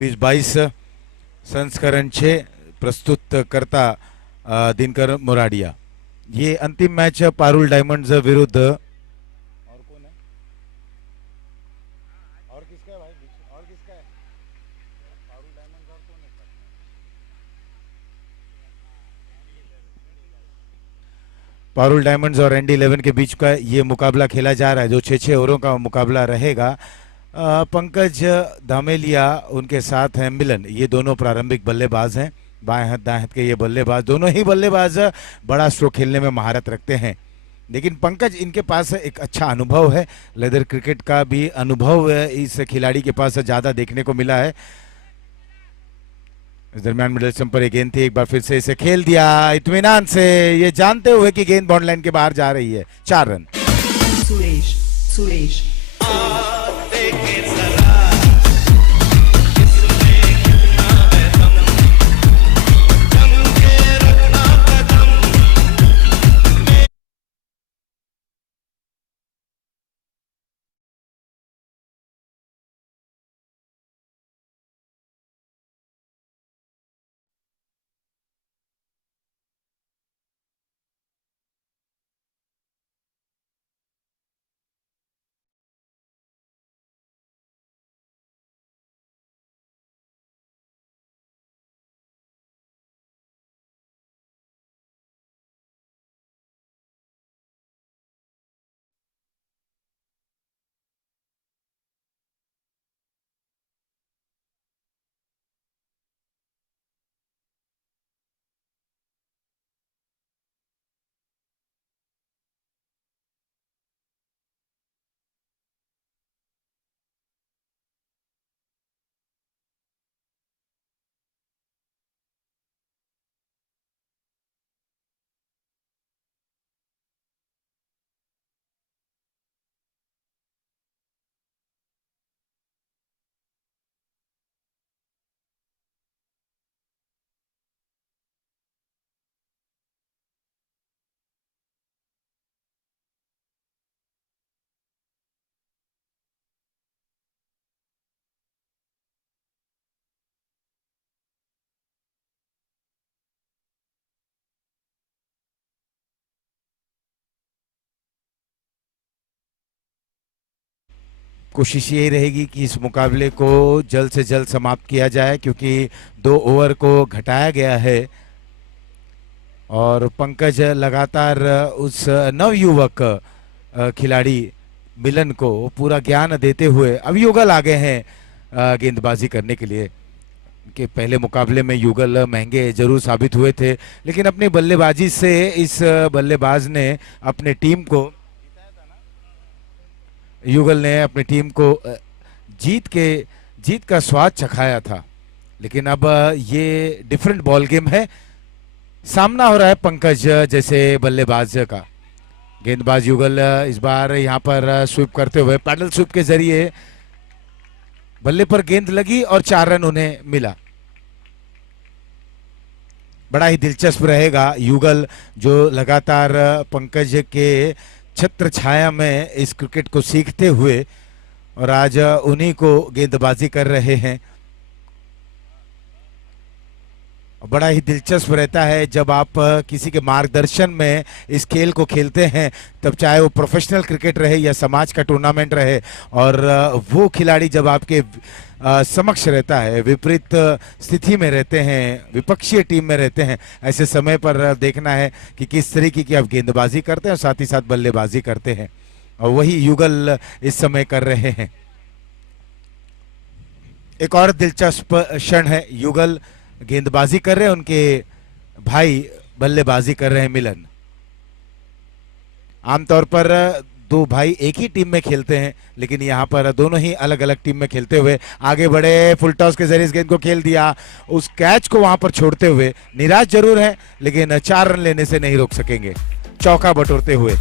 22 संस्करण 6 प्रस्तुत करता दिनकर मोराडिया। ये अंतिम मैच पारुल डायमंड्स विरुद्ध और कौन है और किसका है भाई और किसका है पारुल डायमंड्स और कौन है पारुल डायमंड्स और एनडी 11 के बीच का ये मुकाबला खेला जा रहा है जो 6-6 ओवरों का मुकाबला रहेगा। पंकज धामेलिया उनके साथ हैं मिलन, ये दोनों प्रारंभिक बल्लेबाज हैं। बाएं हाथ दाएं हाथ के ये बल्लेबाज, दोनों ही बल्लेबाज बड़ा स्ट्रोक खेलने में महारत रखते हैं। लेकिन पंकज इनके पास एक अच्छा अनुभव है, लेदर क्रिकेट का भी अनुभव इस खिलाड़ी के पास ज़्यादा देखने को मिला है। इस दरमियान मिडल स्टंप पर एक गेंद थी, एक बार फिर से इसे खेल दिया इत्मीनान से, ये जानते हुए कि गेंद बाउंड लाइन के बाहर जा रही है। 4 रन। सुरेश सुरेश कोशिश यही रहेगी कि इस मुकाबले को जल्द से जल्द समाप्त किया जाए, क्योंकि 2 ओवर को घटाया गया है और पंकज लगातार उस नवयुवक खिलाड़ी मिलन को पूरा ज्ञान देते हुए अब युगल आगे हैं गेंदबाजी करने के लिए। कि पहले मुकाबले में युगल महंगे जरूर साबित हुए थे, लेकिन अपनी बल्लेबाजी से इस बल्लेबाज ने अपने टीम को युगल ने अपनी टीम को जीत का स्वाद चखाया था। लेकिन अब ये डिफरेंट बॉल गेम है, सामना हो रहा है पंकज जैसे बल्लेबाज का। गेंदबाज युगल इस बार यहां पर स्वीप करते हुए पैडल स्वीप के जरिए बल्ले पर गेंद लगी और 4 रन उन्हें मिला। बड़ा ही दिलचस्प रहेगा, युगल जो लगातार पंकज के छत्र छाया में इस क्रिकेट को सीखते हुए और आज उन्हीं को गेंदबाजी कर रहे हैं। बड़ा ही दिलचस्प रहता है जब आप किसी के मार्गदर्शन में इस खेल को खेलते हैं, तब चाहे वो प्रोफेशनल क्रिकेट रहे या समाज का टूर्नामेंट रहे, और वो खिलाड़ी जब आपके समक्ष रहता है, विपरीत स्थिति में रहते हैं, विपक्षीय टीम में रहते हैं, ऐसे समय पर देखना है कि किस तरीके की आप गेंदबाजी करते हैं और साथ ही साथ बल्लेबाजी करते हैं, और वही युगल इस समय कर रहे हैं। एक और दिलचस्प क्षण है, युगल गेंदबाजी कर रहे हैं, उनके भाई बल्लेबाजी कर रहे हैं मिलन। आमतौर पर 2 भाई एक ही टीम में खेलते हैं, लेकिन यहाँ पर दोनों ही अलग अलग टीम में खेलते हुए आगे बढ़े, फुल टॉस के जरिए इस गेंद को खेल दिया, उस कैच को वहां पर छोड़ते हुए निराश जरूर है, लेकिन 4 रन लेने से नहीं रोक सकेंगे, चौका बटोरते हुए।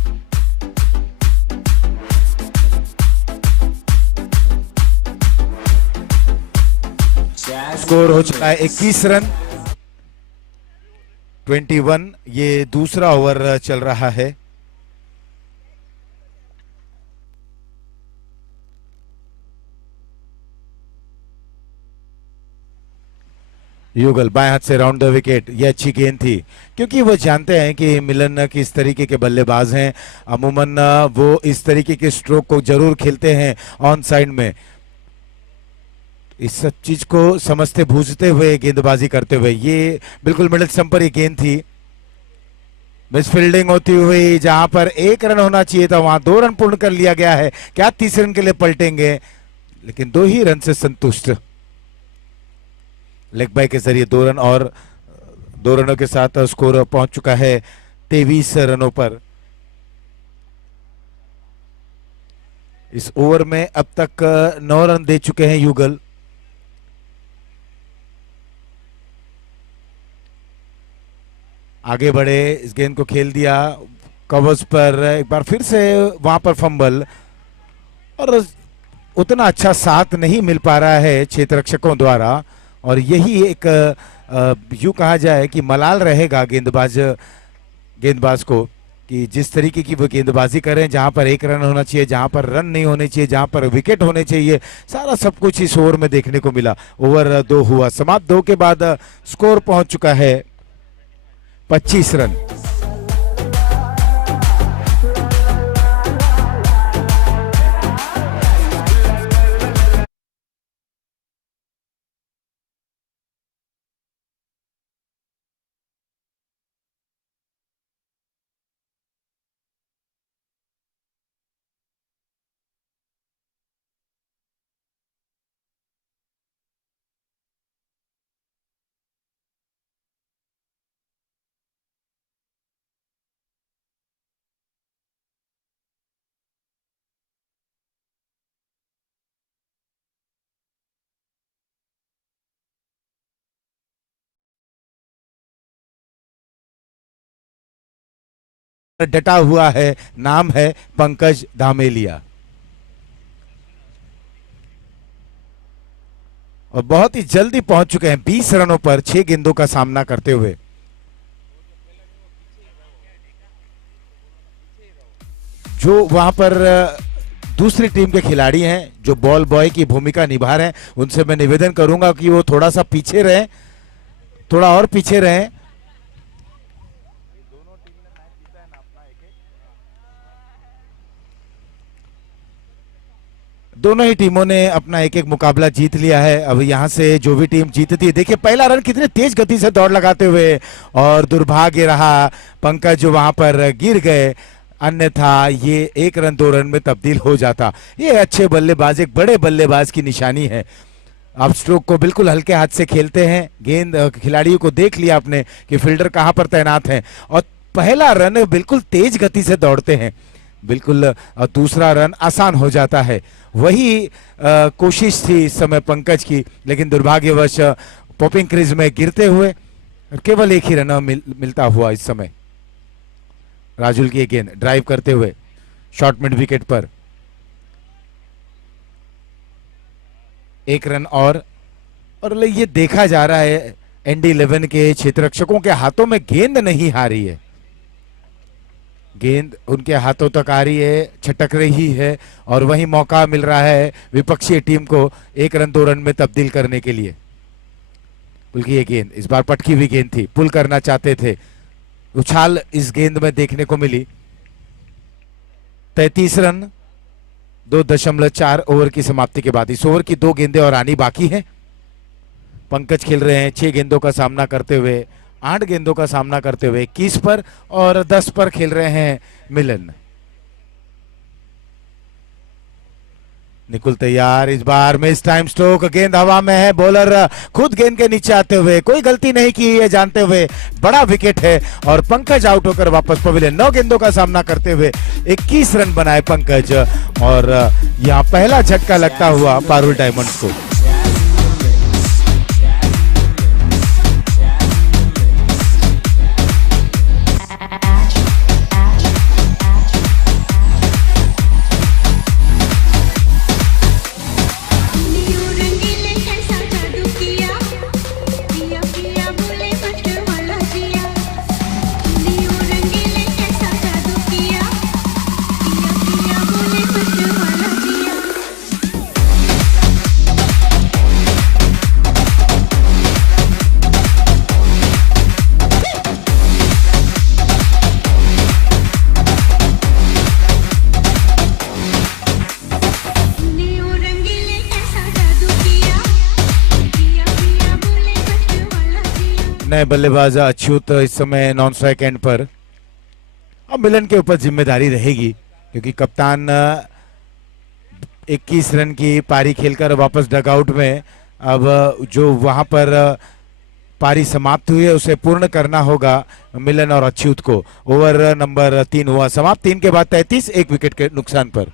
स्कोर हो चुका है 21 रन 21। ये दूसरा ओवर चल रहा है। युगल बाएं हाथ से राउंड द विकेट, ये अच्छी गेंद थी क्योंकि वो जानते हैं कि मिलन किस तरीके के बल्लेबाज हैं। अमूमन वो इस तरीके के स्ट्रोक को जरूर खेलते हैं ऑन साइड में। इस सब चीज को समझते बूझते हुए गेंदबाजी करते हुए, ये बिल्कुल मिडिल स्टंप पर ये गेंद थी। मिस फील्डिंग होती हुई, जहां पर 1 रन होना चाहिए था वहां 2 रन पूर्ण कर लिया गया है। क्या 30 रन के लिए पलटेंगे, लेकिन 2 ही रन से संतुष्ट। लेग बाय के जरिए 2 रन और 2 रनों के साथ स्कोर पहुंच चुका है 23 रनों पर। इस ओवर में अब तक 9 रन दे चुके हैं युगल। आगे बढ़े, इस गेंद को खेल दिया कवर्स पर, एक बार फिर से वहां पर फंबल, और उतना अच्छा साथ नहीं मिल पा रहा है क्षेत्र रक्षकों द्वारा। और यही एक यूं कहा जाए कि मलाल रहेगा गेंदबाज को कि जिस तरीके की वो गेंदबाजी करें, जहां पर 1 रन होना चाहिए, जहां पर रन नहीं होने चाहिए, जहां पर विकेट होने चाहिए, सारा सब कुछ इस ओवर में देखने को मिला। ओवर 2 हुआ समाप्त। 2 के बाद स्कोर पहुंच चुका है 25 रन। डटा हुआ है, नाम है पंकज धामेलिया, और बहुत ही जल्दी पहुंच चुके हैं 20 रनों पर 6 गेंदों का सामना करते हुए। जो वहां पर दूसरी टीम के खिलाड़ी हैं जो बॉल बॉय की भूमिका निभा रहे हैं, उनसे मैं निवेदन करूंगा कि वो थोड़ा सा पीछे रहें, थोड़ा और पीछे रहें। दोनों ही टीमों ने अपना एक एक मुकाबला जीत लिया है। अब यहां से जो भी टीम जीतती है, देखिए पहला रन कितने तेज गति से दौड़ लगाते हुए, और दुर्भाग्य रहा पंकज जो वहां पर गिर गए, अन्यथा ये 1 रन 2 रन में तब्दील हो जाता। ये अच्छे बल्लेबाज, एक बड़े बल्लेबाज की निशानी है। आप स्ट्रोक को बिल्कुल हल्के हाथ से खेलते हैं। गेंद खिलाड़ियों को देख लिया आपने कि फील्डर कहां पर तैनात है, और पहला रन बिल्कुल तेज गति से दौड़ते हैं, बिल्कुल दूसरा रन आसान हो जाता है। वही कोशिश थी इस समय पंकज की, लेकिन दुर्भाग्यवश पॉपिंग क्रीज में गिरते हुए केवल 1 ही रन मिलता हुआ इस समय। राजुल की गेंद ड्राइव करते हुए शॉर्ट मिड विकेट पर 1 रन और ये देखा जा रहा है एनडी 11 के क्षेत्ररक्षकों के हाथों में गेंद नहीं हारी है। गेंद उनके हाथों तक आ रही है, छटक रही है, और वही मौका मिल रहा है विपक्षी टीम को 1 रन 2 रन में तब्दील करने के लिए। पुल की ये गेंद इस बार पटकी हुई गेंद थी, पुल करना चाहते थे, उछाल इस गेंद में देखने को मिली। 33 रन 2.4 ओवर की समाप्ति के बाद। इस ओवर की 2 गेंदें और आनी बाकी हैं। पंकज खेल रहे हैं 6 गेंदों का सामना करते हुए, 8 गेंदों का सामना करते हुए 21 पर, और 10 पर खेल रहे हैं मिलन। निकुल तैयार, इस बार मिस टाइम स्ट्रोक, गेंद हवा में है, बॉलर खुद गेंद के नीचे आते हुए, कोई गलती नहीं की है जानते हुए, बड़ा विकेट है, और पंकज आउट होकर वापस पवेलियन। 9 गेंदों का सामना करते हुए 21 रन बनाए पंकज, और यहां पहला झटका लगता हुआ पारुल डायमंड्स को। नए बल्लेबाज अच्युत इस समय नॉन स्ट्राइक एंड पर। अब मिलन के ऊपर जिम्मेदारी रहेगी क्योंकि कप्तान 21 रन की पारी खेलकर वापस डगआउट में। अब जो वहां पर पारी समाप्त हुई है उसे पूर्ण करना होगा मिलन और अच्युत को। ओवर नंबर 3 हुआ समाप्त, 3 के बाद 33, 1 विकेट के नुकसान पर।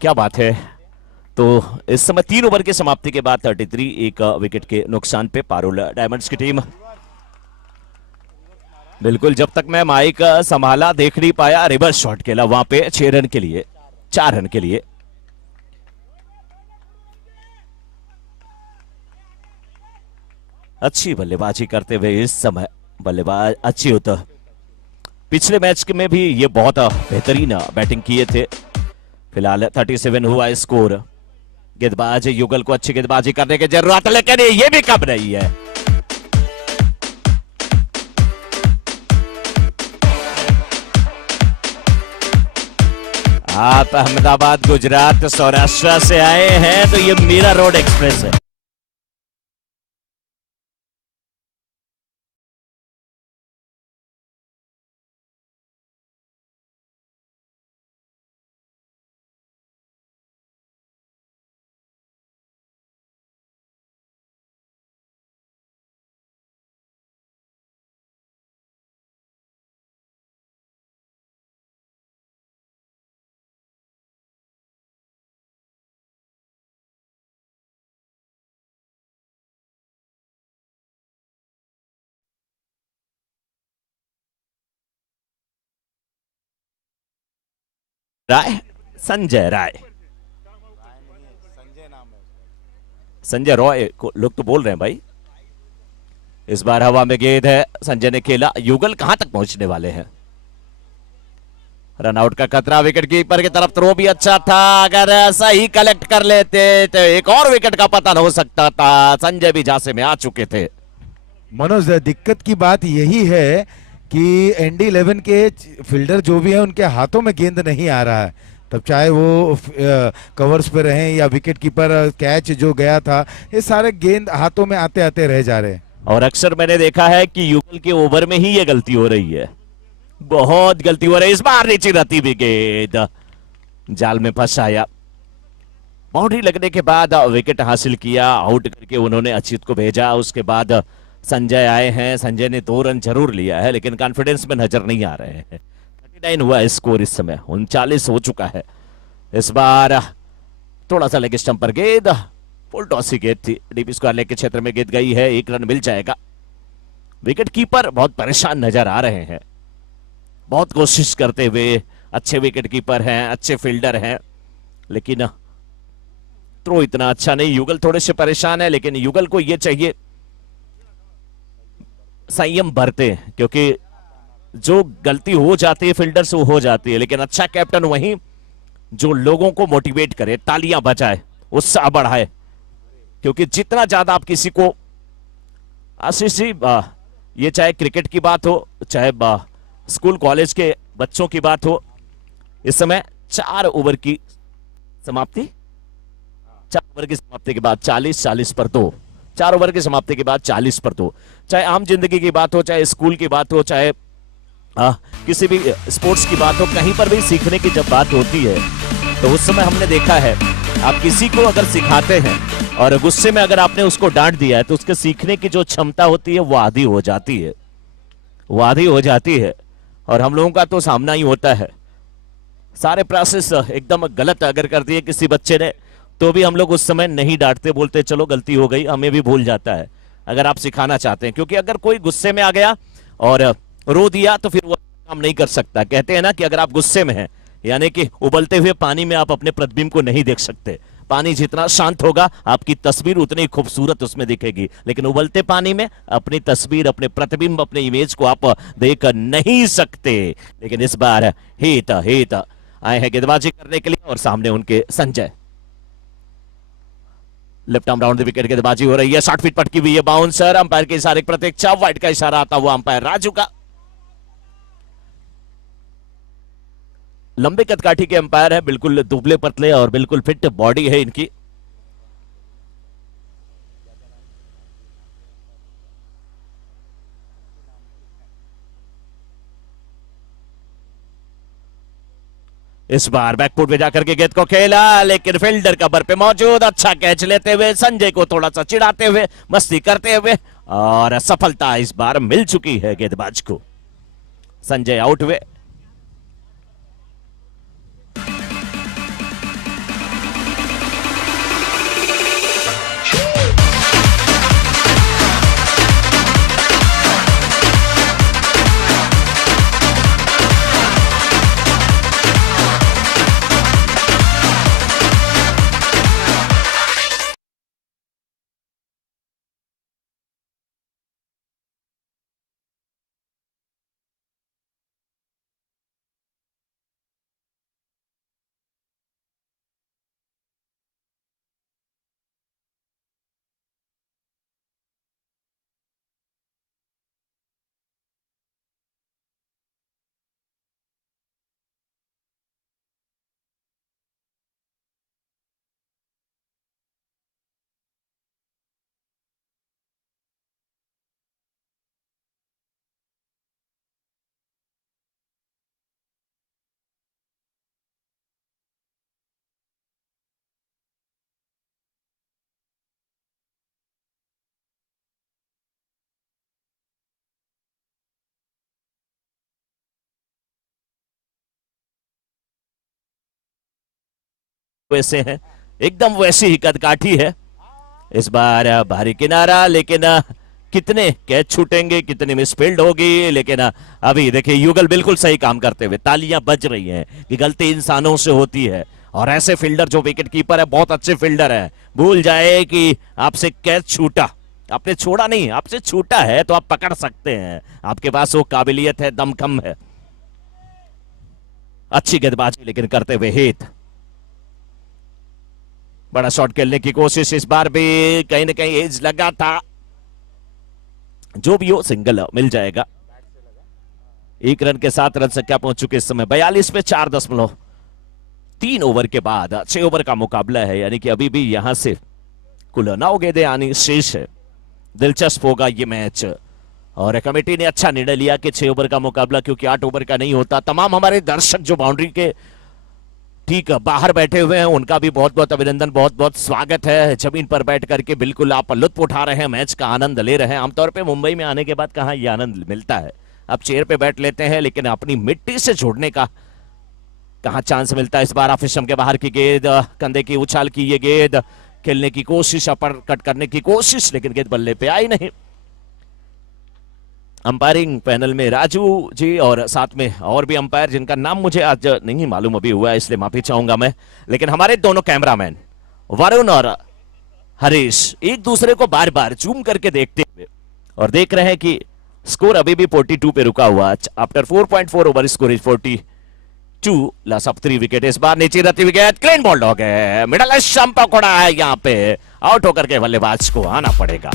क्या बात है। तो इस समय 3 ओवर की समाप्ति के बाद 33, 1 विकेट के नुकसान पे पारुल डायमंड्स की टीम। बिल्कुल, जब तक मैं माइक संभाला देख नहीं पाया, रिवर्स शॉट खेला वहां पे 6 रन के लिए, 4 रन के लिए। अच्छी बल्लेबाजी करते हुए इस समय बल्लेबाज अच्युत, पिछले मैच में भी ये बहुत बेहतरीन बैटिंग किए थे। फिलहाल 37 हुआ स्कोर। गेंदबाज युगल को अच्छी गेंदबाजी करने की जरूरत है, लेकिन ये भी कम नहीं है। आप अहमदाबाद गुजरात सौराष्ट्र से आए हैं तो ये मीरा रोड एक्सप्रेस है। राय, संजय राय, संजय रॉय को लोग तो बोल रहे हैं भाई। इस बार हवा में गेंद है, संजय ने खेला। युगल कहां तक पहुंचने वाले हैं? रनआउट का खतरा, विकेट कीपर की तरफ थ्रो भी अच्छा था। अगर सही कलेक्ट कर लेते तो एक और विकेट का पतन हो सकता था। संजय भी झांसे में आ चुके थे। मनोज, दिक्कत की बात यही है कि एनडी 11 के फील्डर जो भी है उनके हाथों में गेंद नहीं आ रहा है। तब चाहे वो कवर्स पे रहें या विकेट कीपर कैच जो गया था, ये सारे गेंद हाथों में आते आते रह जा रहे हैं। और अक्सर मैंने देखा है कि युगल के ओवर में ही ये गलती हो रही है, बहुत गलती हो रही है। इस बार नीचे रहती भी गेंद जाल में फंसाया। बाउंड्री लगने के बाद विकेट हासिल किया, आउट करके उन्होंने अच्युत को भेजा। उसके बाद संजय आए हैं। संजय ने 2 रन जरूर लिया है लेकिन कॉन्फिडेंस में नजर नहीं आ रहे हैं। 39 हुआ स्कोर इस समय, 39 हो चुका है। इस बार थोड़ा सा लेग स्टंप पर गेंद, फुल टॉस की गेंद थी। डीपी स्क्वायर लेग के क्षेत्र में गेंद गई है, 1 रन मिल जाएगा। विकेट कीपर बहुत परेशान नजर आ रहे हैं, बहुत कोशिश करते हुए। अच्छे विकेट कीपर हैं, अच्छे फील्डर हैं, लेकिन थ्रो इतना अच्छा नहीं। युगल थोड़े से परेशान है, लेकिन युगल को यह चाहिए संयम बरते, क्योंकि जो गलती हो जाती है फील्डर से वो हो जाती है। लेकिन अच्छा कैप्टन वहीं जो लोगों को मोटिवेट करे, तालियां बजाए, उत्साह बढ़ाए। क्योंकि जितना ज्यादा आप किसी को, आशीष जी, ये चाहे क्रिकेट की बात हो, चाहे स्कूल कॉलेज के बच्चों की बात हो, इस समय 4 ओवर की समाप्ति, 4 ओवर की समाप्ति के बाद 40 पर 2, 4 ओवर की समाप्ति के बाद 40 पर 2। चाहे आम जिंदगी की बात हो, चाहे स्कूल की बात हो, चाहे किसी भी स्पोर्ट्स की बात हो, कहीं पर भी सीखने की जब बात होती है तो उस समय हमने देखा है, आप किसी को अगर सिखाते हैं और गुस्से में अगर आपने उसको डांट दिया है तो उसके सीखने की जो क्षमता होती है वो आधी हो जाती है, वो आधी हो जाती है। और हम लोगों का तो सामना ही होता है, सारे प्रोसेस एकदम गलत अगर कर दिए किसी बच्चे ने तो भी हम लोग उस समय नहीं डांटते, बोलते चलो गलती हो गई, हमें भी भूल जाता है। अगर आप सिखाना चाहते हैं, क्योंकि अगर कोई गुस्से में आ गया और रो दिया तो फिर वो काम नहीं कर सकता। कहते हैं ना कि अगर आप गुस्से में हैं, यानी कि उबलते हुए पानी में आप अपने प्रतिबिंब को नहीं देख सकते। पानी जितना शांत होगा आपकी तस्वीर उतनी खूबसूरत उसमें दिखेगी, लेकिन उबलते पानी में अपनी तस्वीर, अपने प्रतिबिंब, अपने इमेज को आप देख नहीं सकते। लेकिन इस बार हित हित आए हैं गेंदबाजी करने के लिए और सामने उनके Sanjay. Left arm round the wicket गेंदबाजी हो रही है, 60 फीट पटकी हुई है, बाउंसर, अंपायर के इशारे की प्रतीक्षा, वाइड का इशारा आता हुआ अंपायर राजू का। लंबे कदकाठी के अंपायर है, बिल्कुल दुबले पतले और बिल्कुल फिट बॉडी है इनकी। इस बार बैकफुट पे जाकर के गेंद को खेला, लेकिन फील्डर कवर पे मौजूद, अच्छा कैच लेते हुए संजय को थोड़ा सा चिढ़ाते हुए, मस्ती करते हुए, और सफलता इस बार मिल चुकी है गेंदबाज को। संजय आउट हुए। वैसे हैं, एकदम वैसी ही कदकाठी है। इस बार भारी किनारा, लेकिन कितने कैच छूटेंगे, कितनी मिसफील्ड होगी, लेकिन अभी देखिए युगल बिल्कुल सही काम करते हुए, तालियां बज रही हैं कि गलती इंसानों से होती है। और ऐसे फील्डर जो विकेट कीपर है, बहुत अच्छे फील्डर है, भूल जाए कि आपसे कैच छूटा, आपने छोड़ा नहीं, आपसे छूटा है तो आप पकड़ सकते हैं, आपके पास वो काबिलियत है, दमखम है। अच्छी गेंदबाजी लेकिन करते हुए हित। बड़ा शॉट खेलने की कोशिश, इस बार भी कहीं ना कहीं एज लगा था, जो भी हो सिंगल मिल जाएगा। एक रन के साथ रन संख्या पहुंच चुके इस समय 42 पे 4.3 ओवर के बाद 6 ओवर का मुकाबला है, यानी कि अभी भी यहां से कुल 9 गेंदें आनी शेष है। दिलचस्प होगा ये मैच, और कमेटी ने अच्छा निर्णय लिया कि 6 ओवर का मुकाबला, क्योंकि 8 ओवर का नहीं होता। तमाम हमारे दर्शक जो बाउंड्री के ठीक बाहर बैठे हुए हैं उनका भी बहुत बहुत अभिनंदन, बहुत बहुत स्वागत है। जमीन पर बैठ करके बिल्कुल आप लुत्फ उठा रहे हैं, मैच का आनंद ले रहे हैं। आमतौर पे मुंबई में आने के बाद कहाँ ये आनंद मिलता है, आप चेयर पे बैठ लेते हैं, लेकिन अपनी मिट्टी से जोड़ने का कहाँ चांस मिलता है। इस बार ऑफिसम के बाहर की गेंद, कंधे की उछाल की ये गेंद, खेलने की कोशिश, अपर कट करने की कोशिश, लेकिन गेंद बल्ले पे आई नहीं। अंपायरिंग पैनल में राजू जी और साथ में और भी अंपायर जिनका नाम मुझे आज नहीं मालूम अभी हुआ है, इसलिए माफी चाहूंगा मैं। लेकिन हमारे दोनों कैमरामैन वरुण और हरीश एक दूसरे को बार बार जूम करके देखते हुए और देख रहे हैं कि स्कोर अभी भी 42 पे रुका हुआ। After 4.4 over score is 42, loss of 3 wicket. इस बार नीचे रहती विकेट, क्लीन बॉल्ड हो गए, मिडल स्टंप पकड़ा है, यहां पे आउट होकर के बल्लेबाज को आना पड़ेगा।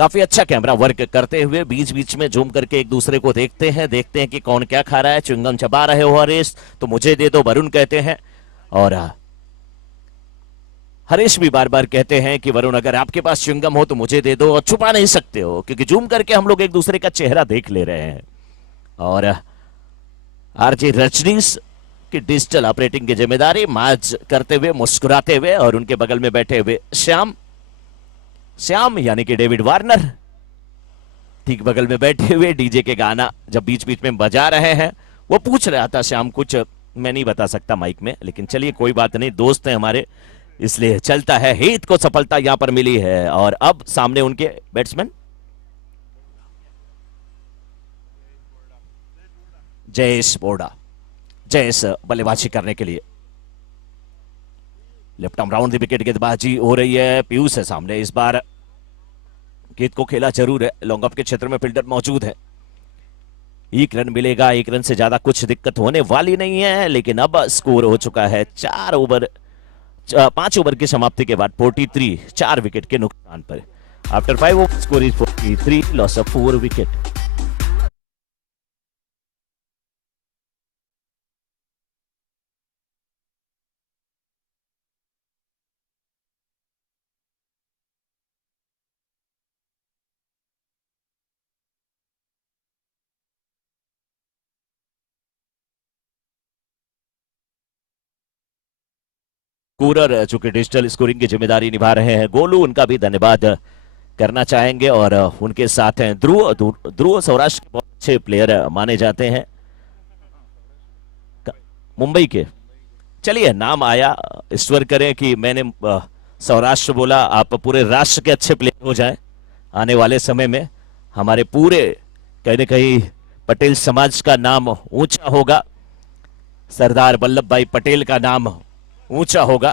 काफी अच्छा कैमरा वर्क करते हुए बीच बीच में जूम करके एक दूसरे को देखते हैं कि कौन क्या खा रहा है। च्युइंगम चबा रहे हो हरीश, तो मुझे दे दो, वरुण कहते हैं। और हरीश भी बार बार कहते हैं कि वरुण अगर आपके पास च्युइंगम हो तो मुझे दे दो, और छुपा नहीं सकते हो क्योंकि जूम करके हम लोग एक दूसरे का चेहरा देख ले रहे हैं। और आरजे रजनीश की डिजिटल ऑपरेटिंग की जिम्मेदारी माज करते हुए, मुस्कुराते हुए, और उनके बगल में बैठे हुए श्याम यानी कि डेविड वार्नर ठीक बगल में बैठे हुए डीजे के गाना जब बीच बीच में बजा रहे हैं। वो पूछ रहा था श्याम कुछ, मैं नहीं बता सकता माइक में, लेकिन चलिए कोई बात नहीं, दोस्त हैं हमारे इसलिए चलता है। हेत को सफलता यहां पर मिली है और अब सामने उनके बैट्समैन जयेश बोर्डा, जयेश बल्लेबाजी करने के लिए left arm round the wicket गेंदबाजी हो रही है। पीयूष है सामने, इस बार गेंद को खेला जरूर है, लॉन्ग ऑफ के क्षेत्र में फील्डर मौजूद है। एक रन मिलेगा, एक रन से ज्यादा कुछ दिक्कत होने वाली नहीं है, लेकिन अब स्कोर हो चुका है 5 ओवर की समाप्ति के बाद 43, 4 विकेट के नुकसान पर। After 5 over score is 43, loss of 4 wicket. कूरर चूंकि डिजिटल स्कोरिंग की जिम्मेदारी निभा रहे हैं, गोलू उनका भी धन्यवाद करना चाहेंगे। और उनके साथ हैं ध्रुव सौराष्ट्र के बहुत अच्छे प्लेयर माने जाते हैं, मुंबई के। चलिए नाम आया, ईश्वर करें कि मैंने सौराष्ट्र बोला, आप पूरे राष्ट्र के अच्छे प्लेयर हो जाएं आने वाले समय में। हमारे पूरे कहीं न कहीं पटेल समाज का नाम ऊंचा होगा, सरदार वल्लभ भाई पटेल का नाम ऊंचा होगा।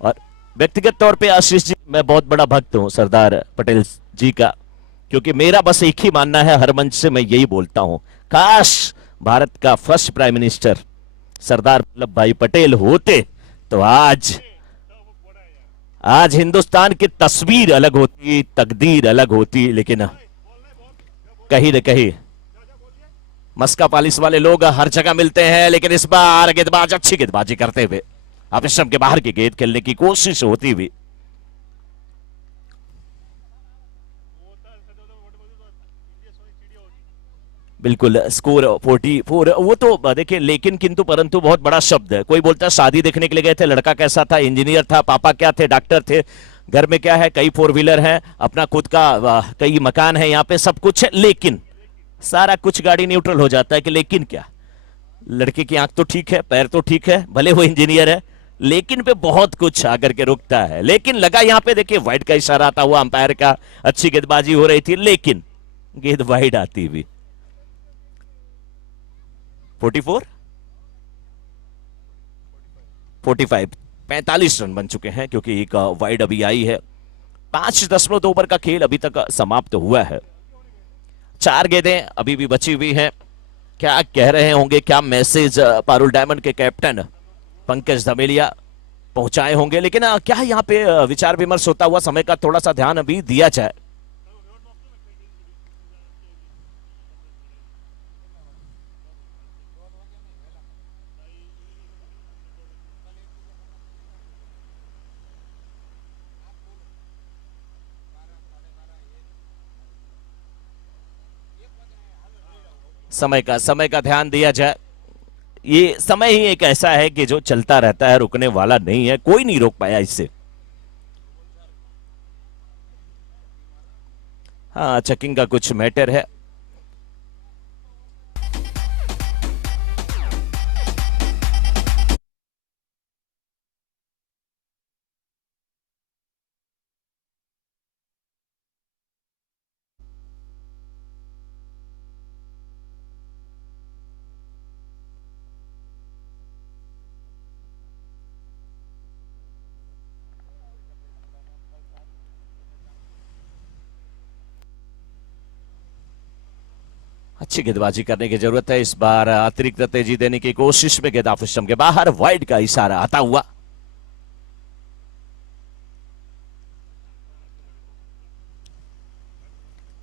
और व्यक्तिगत तौर पे आशीष जी, मैं बहुत बड़ा भक्त हूं सरदार पटेल जी का, क्योंकि मेरा बस एक ही मानना है, हर मंच से मैं यही बोलता हूं, काश भारत का first prime minister Sardar Vallabh भाई पटेल होते तो आज हिंदुस्तान की तस्वीर अलग होती, तकदीर अलग होती। लेकिन कहीं न कहीं मस्का पालिस वाले लोग हर जगह मिलते हैं, लेकिन इस बार गेंदबाज अच्छी गेंदबाजी करते हुए ऑफ के बाहर की गेंद खेलने की कोशिश होती हुई। बिल्कुल स्कोर 44। वो तो देखिए, लेकिन किंतु परंतु बहुत बड़ा शब्द है। कोई बोलता है शादी देखने के लिए गए थे, लड़का कैसा था, इंजीनियर था, पापा क्या थे, डॉक्टर थे, घर में क्या है, कई 4 व्हीलर है, अपना खुद का कई मकान है, यहाँ पे सब कुछ है, लेकिन सारा कुछ गाड़ी न्यूट्रल हो जाता है कि लेकिन क्या, लड़के की आंख तो ठीक है, पैर तो ठीक है, भले वो इंजीनियर है, लेकिन पे बहुत कुछ आकर के रुकता है। लेकिन लगा यहाँ पे देखिए वाइड का इशारा आता हुआ, अंपायर का, अच्छी गेंदबाजी हो रही थी, लेकिन गेंद वाइड आती हुई। 44 45 45 रन बन चुके हैं, क्योंकि एक वाइड अभी आई है। 5.2 ओवर का खेल अभी तक समाप्त हुआ है। 4 गेंदें अभी भी बची हुई हैं। क्या कह रहे होंगे, क्या मैसेज पारुल डायमंड के कैप्टन पंकज धमेलिया पहुंचाए होंगे, लेकिन क्या यहाँ पे विचार विमर्श होता हुआ समय का थोड़ा सा ध्यान अभी दिया जाए। समय का ध्यान दिया जाए। ये समय ही एक ऐसा है कि जो चलता रहता है, रुकने वाला नहीं है, कोई नहीं रोक पाया इससे। हाँ, चेकिंग का कुछ मैटर है। अच्छी गेंदबाजी करने की जरूरत है। इस बार अतिरिक्त तेजी देने की कोशिश में गेंद ऑफ स्टंप के बाहर, वाइड का इशारा आता हुआ।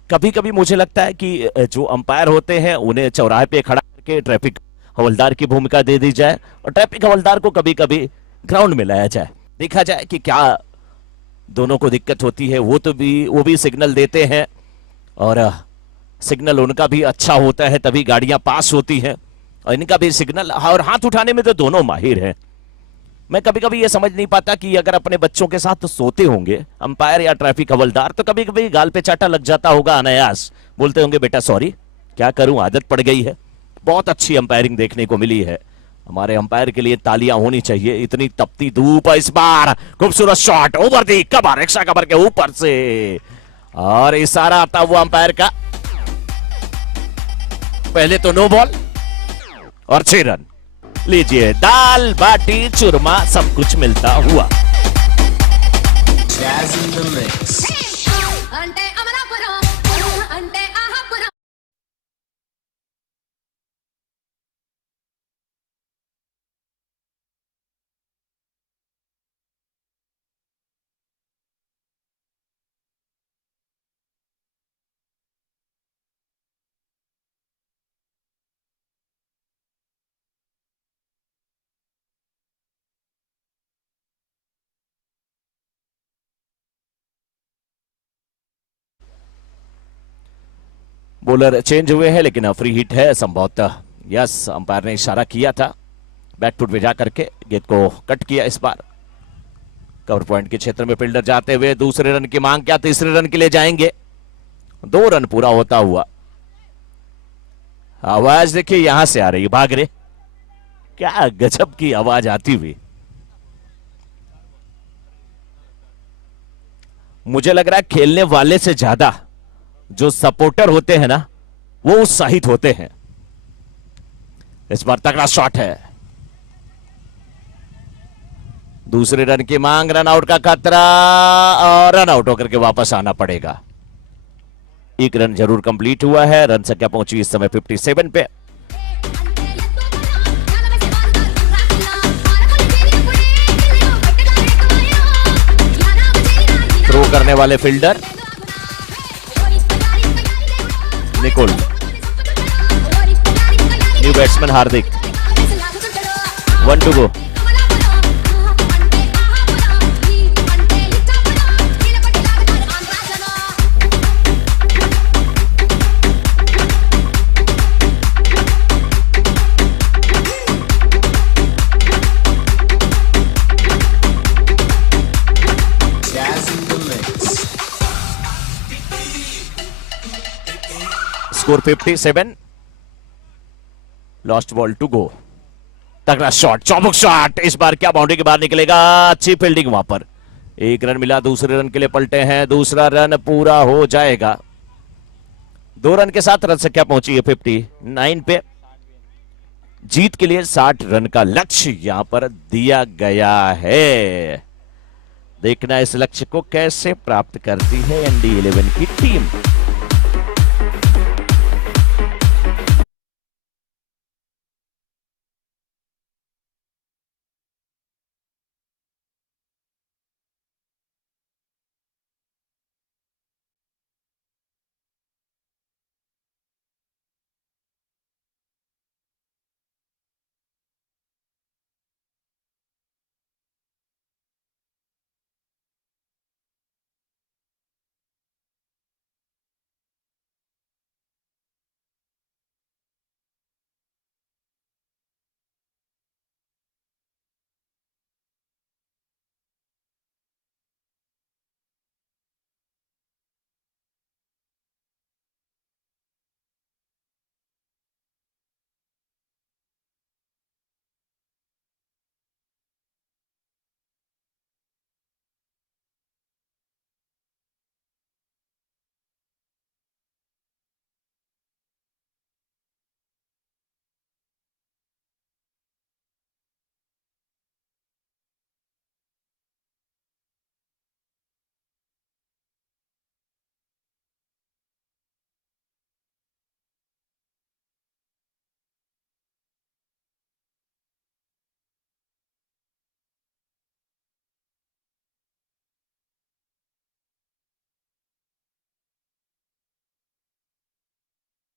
कभी कभी मुझे लगता है कि जो अंपायर होते हैं उन्हें चौराहे पे खड़ा करके ट्रैफिक हवलदार की भूमिका दे दी जाए और ट्रैफिक हवलदार को कभी कभी ग्राउंड में लाया जाए, देखा जाए कि क्या दोनों को दिक्कत होती है। वो भी सिग्नल देते हैं और सिग्नल उनका भी अच्छा होता है तभी गाड़ियां पास होती हैं, और इनका भी सिग्नल और हाथ उठाने में तो दोनों माहिर हैं। मैं कभी कभी ये समझ नहीं पाता कि अगर अपने बच्चों के साथ तो सोते होंगे अंपायर या ट्रैफिक हवलदार तो कभी कभी गाल पे चाटा लग जाता होगा अनायास, बोलते होंगे बेटा सॉरी, क्या करूं आदत पड़ गई है। बहुत अच्छी अंपायरिंग देखने को मिली है। हमारे अंपायर के लिए तालियां होनी चाहिए। इतनी तपती धूप इस बार, खूबसूरत shot over the cover, rickshaw cover के ऊपर से, और इशारा आता हुआ अंपायर का। पहले तो नो बॉल और 6 रन। लीजिए दाल बाटी चूरमा सब कुछ मिलता हुआ। Jazz in the mix. అంటే అమలాపురం అంటే ఆహాపురం बॉलर चेंज हुए हैं लेकिन फ्री हिट है संभवतः। यस, अंपायर ने इशारा किया था बैकफुट पे जाकर के गेंद को कट किया। इस बार कवर पॉइंट के क्षेत्र में फील्डर जाते हुए दूसरे रन की मांग, क्या तीसरे रन के लिए जाएंगे। 2 रन पूरा होता हुआ। आवाज देखिए यहां से आ रही है, भाग रहे, क्या गजब की आवाज आती हुई। मुझे लग रहा है खेलने वाले से ज्यादा जो सपोर्टर होते हैं ना वो उत्साहित होते हैं। इस बार तगड़ा शॉट है, दूसरे रन की मांग, रन आउट का खतरा और रन आउट होकर के वापस आना पड़ेगा। 1 रन जरूर कंप्लीट हुआ है। रन संख्या पहुंची इस समय 57 पे। थ्रो करने वाले fielder Nicol, new batsman Hardik. 1 to go. Jazz in the mix. Score 57, last ball to go. तगड़ा शॉट, चौमुख शॉट, इस बार क्या बाउंड्री के बाहर निकलेगा। अच्छी फील्डिंग वहां पर। 1 रन मिला, दूसरे रन के लिए पलटे हैं, दूसरा रन पूरा हो जाएगा। 2 रन के साथ रन संख्या पहुंची है 59 पे। जीत के लिए 60 रन का लक्ष्य यहां पर दिया गया है। देखना इस लक्ष्य को कैसे प्राप्त करती है ND11 की टीम।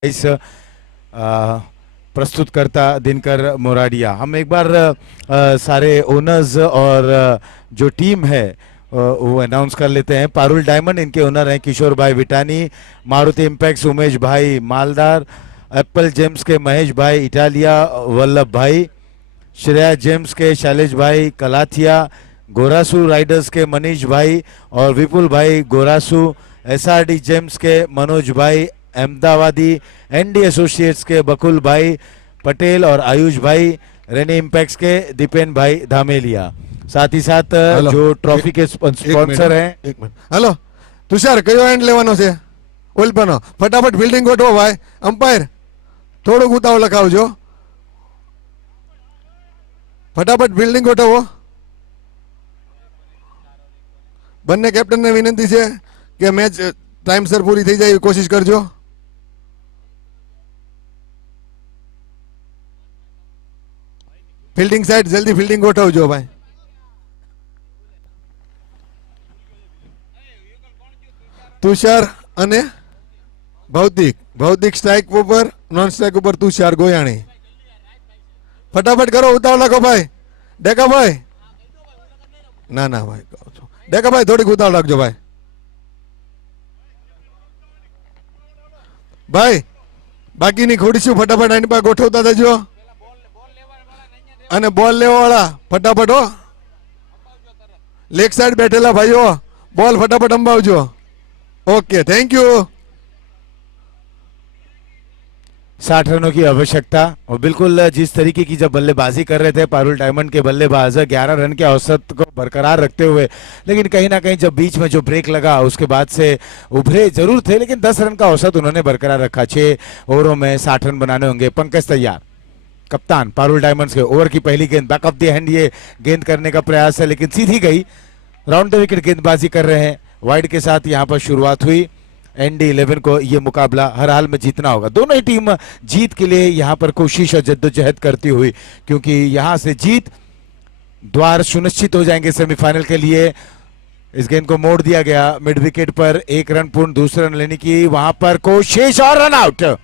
इस प्रस्तुतकर्ता दिनकर मोराडिया। हम एक बार सारे ओनर्स और जो टीम है वो अनाउंस कर लेते हैं। पारुल डायमंड इनके ओनर हैं किशोर भाई विटानी, मारुति इम्पैक्स उमेश भाई मालदार, एप्पल जेम्स के महेश भाई इटालिया वल्लभ भाई, श्रेया जेम्स के शैलेश भाई कलाथिया, गोरासू राइडर्स के मनीष भाई और विपुल भाई गोरासू, एसआरडी जेम्स के मनोज भाई अहमदाबादी, एनडी एसोसिएट्स के बकुल भाई पटेल और आयुष भाई, रेनी इम्पैक्स के दीपेन भाई धामेलिया। साथ ही साथ जो ट्रॉफी के स्पॉन्सर हैं। एक मिनट, हेलो तुषार कयो एंड लेવાનો છે ઓલપનો ફટાફટ ફિલ્ડિંગ ગોઠવો ભાઈ, અમ્પાયર થોડુંક ઉતાવળ લખાવજો, ફટાફટ ફિલ્ડિંગ ગોઠવો। બંને કેપ્ટનને વિનંતી છે કે મેચ ટાઈમસર પૂરી થઈ જાય એવી કોશિશ કરજો। ફિલ્ડિંગ સાઈડ જલ્દી ફિલ્ડિંગ ગોઠવજો ભાઈ। तुषार અને ભૌતિક, ભૌતિક સ્ટ્રાઇક ઉપર, નોન સ્ટ્રાઇક ઉપર તુષાર ગોયાણી। ફટાફટ કરો, ઉતાવળ રાખો ભાઈ। ડેકા ભાઈ, ના ના ભાઈ, ડેકા ભાઈ થોડીક ઉતાવળ રાખજો ભાઈ। ભાઈ બાકીની ખોડીશું ફટાફટ આની પાસે ગોઠવતા થજો, અને બોલ લેવા વાળા ફટાફટ હો, લેગ સાઈડ બેઠેલા ભાઈઓ બોલ ફટાફટ અંબાવજો। Okay thank you. 60 रनों की आवश्यकता, और बिल्कुल जिस तरीके की जब बल्लेबाजी कर रहे थे पारुल डायमंड के बल्लेबाज 11 रन के औसत को बरकरार रखते हुए, लेकिन कहीं ना कहीं जब बीच में जो ब्रेक लगा उसके बाद से उभरे जरूर थे, लेकिन 10 रन का औसत उन्होंने बरकरार रखा। 6 ओवरों में 60 रन बनाने होंगे। पंकज तैयार, कप्तान पारुल डायमंड्स के। ओवर की पहली गेंद बैक ऑफ द हैंड, ये गेंद करने का प्रयास है लेकिन सीधी गई। राउंड द विकेट गेंदबाजी कर रहे हैं। वाइड के साथ यहां पर शुरुआत हुई। एनडी 11 को यह मुकाबला हर हाल में जीतना होगा। दोनों ही टीम जीत के लिए यहां पर कोशिश और जद्दोजहद करती हुई, क्योंकि यहां से जीत द्वार सुनिश्चित हो जाएंगे सेमीफाइनल के लिए। इस गेंद को मोड़ दिया गया मिड विकेट पर। 1 रन पूर्ण, दूसरा रन लेने की वहां पर कोशिश और रन आउट।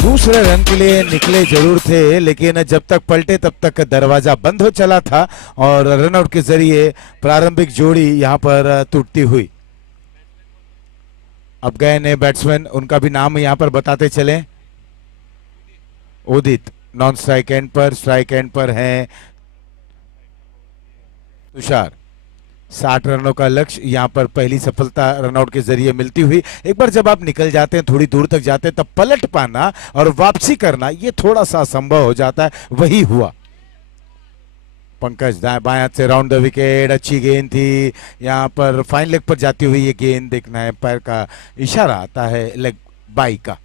दूसरे रन के लिए निकले जरूर थे, लेकिन जब तक पलटे तब तक दरवाजा बंद हो चला था और रनआउट के जरिए प्रारंभिक जोड़ी यहां पर टूटती हुई। अब गए नए बैट्समैन, उनका भी नाम यहां पर बताते चले। उदित नॉन स्ट्राइक एंड पर, स्ट्राइक एंड पर हैं तुषार। 60 रनों का लक्ष्य यहां पर पहली सफलता रनआउट के जरिए मिलती हुई। एक बार जब आप निकल जाते हैं, थोड़ी दूर तक जाते हैं, तब पलट पाना और वापसी करना ये थोड़ा सा असंभव हो जाता है, वही हुआ। पंकज दाएं बाएं हाथ से राउंड द विकेट, अच्छी गेंद थी। यहां पर फाइन लेग पर जाती हुई ये गेंद, देखना है पैर का इशारा आता है लेग बाई का,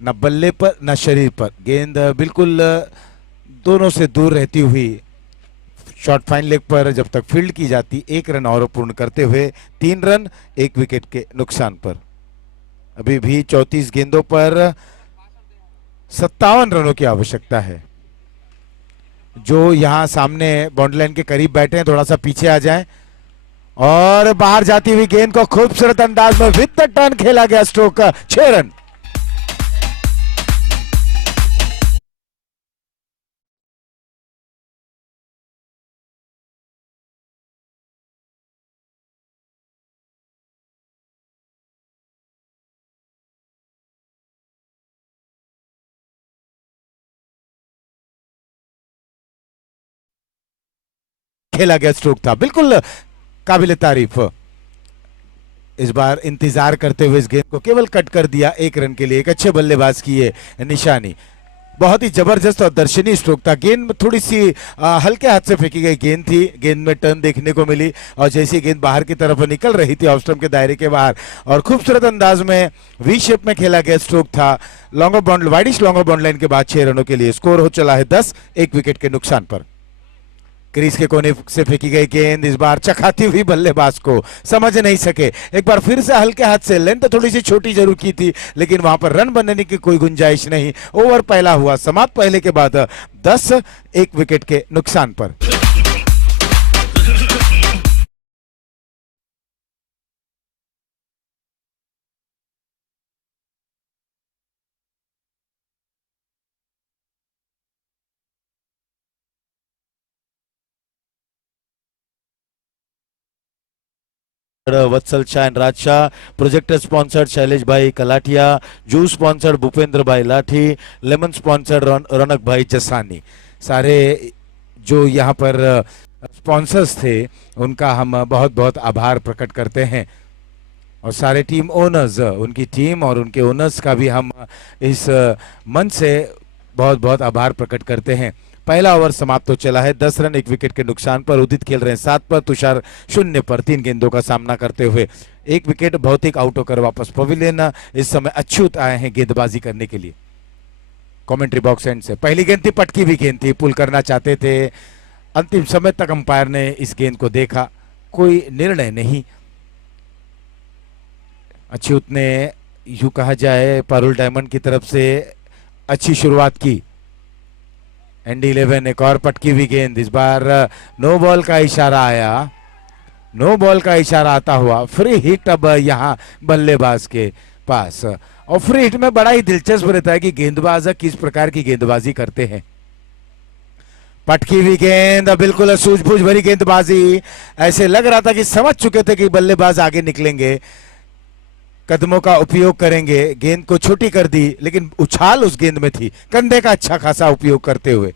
न बल्ले पर न शरीर पर। गेंद बिल्कुल दोनों से दूर रहती हुई शॉट फाइन लेग पर जब तक फील्ड की जाती। 1 रन और पूर्ण करते हुए 3 रन 1 विकेट के नुकसान पर। अभी भी 34 गेंदों पर 57 रनों की आवश्यकता है। जो यहां सामने बाउंड्री लाइन के करीब बैठे हैं, थोड़ा सा पीछे आ जाएं। और बाहर जाती हुई गेंद को खूबसूरत अंदाज में विद द टर्न खेला गया स्ट्रोक, 6 रन। खेला गया स्ट्रोक था, बिल्कुल काबिल तारीफ। इस बार इंतजार करते हुए इस गेंद को केवल कट कर दिया 1 रन के लिए। एक अच्छे बल्लेबाज की ये निशानी। बहुत ही जबरदस्त और दर्शनीय स्ट्रोक था। गेंद थोड़ी सी हल्के हाथ से फेंकी गई गेंद थी। गेंद में टर्न देखने को मिली और जैसी गेंद बाहर की तरफ निकल रही थी ऑफ स्टंप के दायरे के बाहर, और खूबसूरत अंदाज में वी शेप में खेला गया स्ट्रोक था। Longer bound widish longer bound line के बाद 6 रनों के लिए स्कोर हो चला है 10, 1 विकेट के नुकसान पर। क्रीज के कोने से फेंकी गई गेंद इस बार चखाती हुई बल्लेबाज को समझ नहीं सके। एक बार फिर से हल्के हाथ से, लेंथ थोड़ी सी छोटी जरूर की थी लेकिन वहां पर रन बनने की कोई गुंजाइश नहीं। ओवर पहला हुआ समाप्त, पहले के बाद 10 एक विकेट के नुकसान पर। Vatsal Shah and Rajshah, projector sponsored Shailesh bhai Kalatiya, juice sponsored Bhupendra भाई लाठी, लेमन स्पॉन्सर्ड रौनक भाई जसानी। सारे जो यहाँ पर स्पॉन्सर्स थे उनका हम बहुत बहुत आभार प्रकट करते हैं और सारे टीम ओनर्स, उनकी टीम और उनके ओनर्स का भी हम इस मंच से बहुत बहुत आभार प्रकट करते हैं। पहला ओवर समाप्त हो चला है, 10 रन 1 विकेट के नुकसान पर। उदित खेल रहे हैं 7 पर, तुषार 0 पर 3 गेंदों का सामना करते हुए 1 विकेट। भौतिक आउट होकर वापस पवेलियन। इस समय अच्युत आए हैं गेंदबाजी करने के लिए कमेंट्री बॉक्स एंड से। पहली गेंद थी, पटकी भी गेंद थी, पुल करना चाहते थे। अंतिम समय तक अंपायर ने इस गेंद को देखा, कोई निर्णय नहीं। अच्युत ने यूं कहा जाए पारुल डायमंड की तरफ से अच्छी शुरुआत की। ND11 एक और पटकी हुई गेंद, इस बार नो बॉल का इशारा आया, नो बॉल का इशारा आता हुआ फ्री हिट अब यहां बल्लेबाज के पास। और फ्री हिट में बड़ा ही दिलचस्प रहता है कि गेंदबाज किस प्रकार की गेंदबाजी करते हैं। पटकी हुई गेंद, बिल्कुल सूझबूझ भरी गेंदबाजी, ऐसे लग रहा था कि समझ चुके थे कि बल्लेबाज आगे निकलेंगे, कदमों का उपयोग करेंगे, गेंद को छोटी कर दी लेकिन उछाल उस गेंद में थी, कंधे का अच्छा खासा उपयोग करते हुए।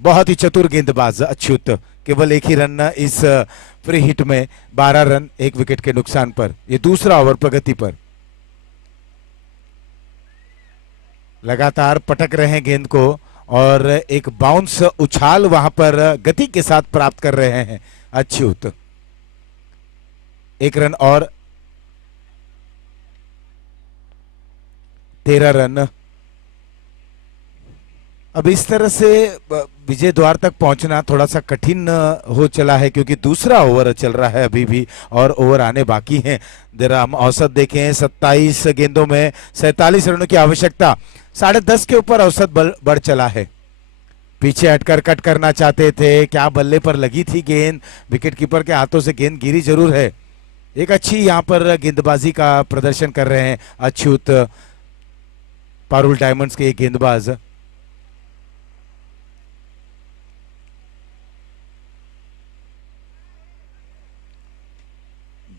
बहुत ही चतुर गेंदबाज अच्युत, केवल 1 ही रन इस फ्री हिट में, 12 रन 1 विकेट के नुकसान पर। ये दूसरा ओवर प्रगति पर। लगातार पटक रहे हैं गेंद को और एक बाउंस उछाल वहां पर गति के साथ प्राप्त कर रहे हैं अच्युत। 1 रन और 13 रन। अब इस तरह से विजय द्वार तक पहुंचना थोड़ा सा कठिन हो चला है क्योंकि दूसरा ओवर चल रहा है अभी भी और ओवर आने बाकी हैं। जरा हम औसत देखें, 27 गेंदों में 47 रनों की आवश्यकता, 10.5 के ऊपर औसत बढ़ चला है। पीछे हटकर कट करना चाहते थे, क्या बल्ले पर लगी थी गेंद, विकेट कीपर के हाथों से गेंद गिरी जरूर है। एक अच्छी यहां पर गेंदबाजी का प्रदर्शन कर रहे हैं अच्युत, पारुल डायमंड्स के एक गेंदबाज।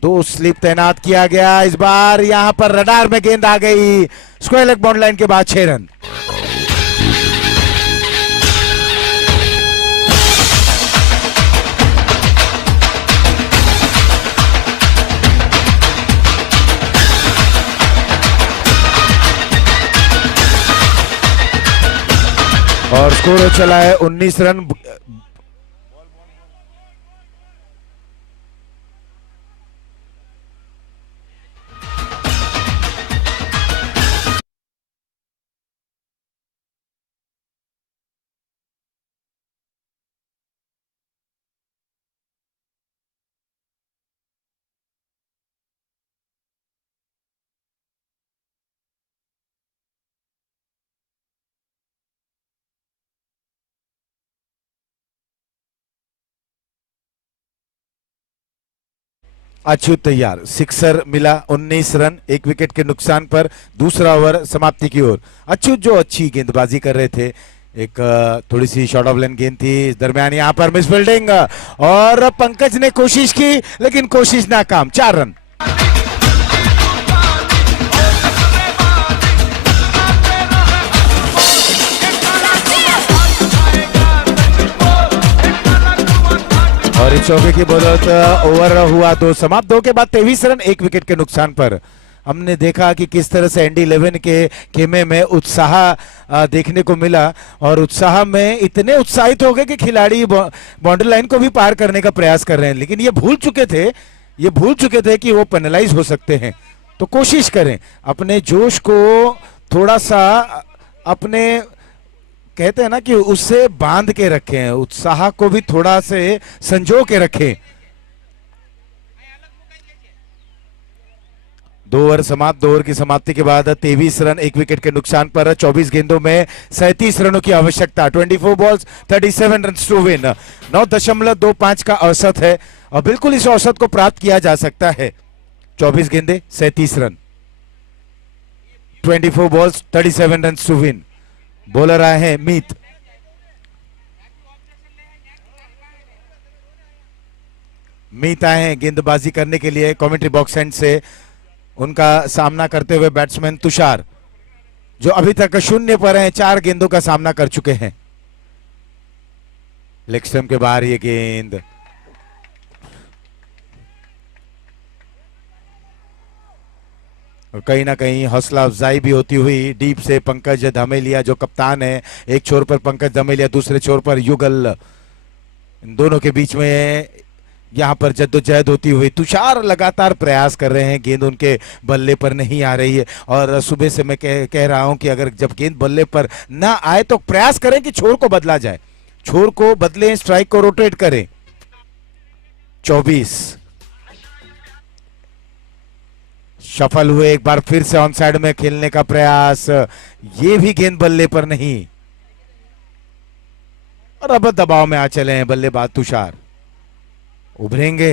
दो स्लिप तैनात किया गया, इस बार यहां पर रडार में गेंद आ गई, स्क्वायर लेग बाउंड लाइन के बाद 6 रन। और स्कोर हो चला है 19 रन। अच्युत तैयार, सिक्सर मिला, 19 रन 1 विकेट के नुकसान पर। दूसरा ओवर समाप्ति की ओर। अच्युत जो अच्छी गेंदबाजी कर रहे थे, एक थोड़ी सी शॉर्ट ऑफ लाइन गेंद थी, इस दरमियान यहां पर मिस फील्डिंग और पंकज ने कोशिश की लेकिन कोशिश नाकाम। 4 रन। और इस चौके की बदौलत ओवर हुआ 2 समाप्त। 2 के बाद 23 रन 1 विकेट के नुकसान पर। हमने देखा कि किस तरह से ND11 के खेमे में उत्साह देखने को मिला और उत्साह में इतने उत्साहित हो गए कि खिलाड़ी बाउंड्री लाइन को भी पार करने का प्रयास कर रहे हैं, लेकिन ये भूल चुके थे कि वो पेनलाइज हो सकते हैं। तो कोशिश करें अपने जोश को थोड़ा सा अपने कहते हैं ना कि उससे बांध के रखें, उत्साह को भी थोड़ा से संजो के रखें। 2 ओवर समाप्त। 2 ओवर की समाप्ति के बाद 23 रन 1 विकेट के नुकसान पर 24 गेंदों में 37 रनों की आवश्यकता। 24 बॉल्स 37 रन टू विन। 9.25 का औसत है और बिल्कुल इस औसत को प्राप्त किया जा सकता है। 24 गेंदे 37 run. 24 balls 37 run to win. Bowler आए हैं मीत। मीत आए हैं गेंदबाजी करने के लिए कमेंट्री बॉक्स एंड से। उनका सामना करते हुए बैट्समैन तुषार, जो अभी तक 0 पर हैं, 4 गेंदों का सामना कर चुके हैं। लेग स्टंप के बाहर ये गेंद, और कहीं ना कहीं हौसला अफजाई भी होती हुई डीप से पंकज धमेलिया जो कप्तान है, एक छोर पर पंकज धमेलिया, दूसरे छोर पर युगल, इन दोनों के बीच में यहां पर जद्दोजहद होती हुई तुषार लगातार प्रयास कर रहे हैं। गेंद उनके बल्ले पर नहीं आ रही है और सुबह से मैं कह रहा हूं कि अगर जब गेंद बल्ले पर ना आए तो प्रयास करें कि छोर को बदला जाए, छोर को बदलें, स्ट्राइक को रोटेट करें। 24 सफल हुए, एक बार फिर से ऑन साइड में खेलने का प्रयास, ये भी गेंद बल्ले पर नहीं और अब दबाव में आ चले हैं बल्लेबाज तुषार। उभरेंगे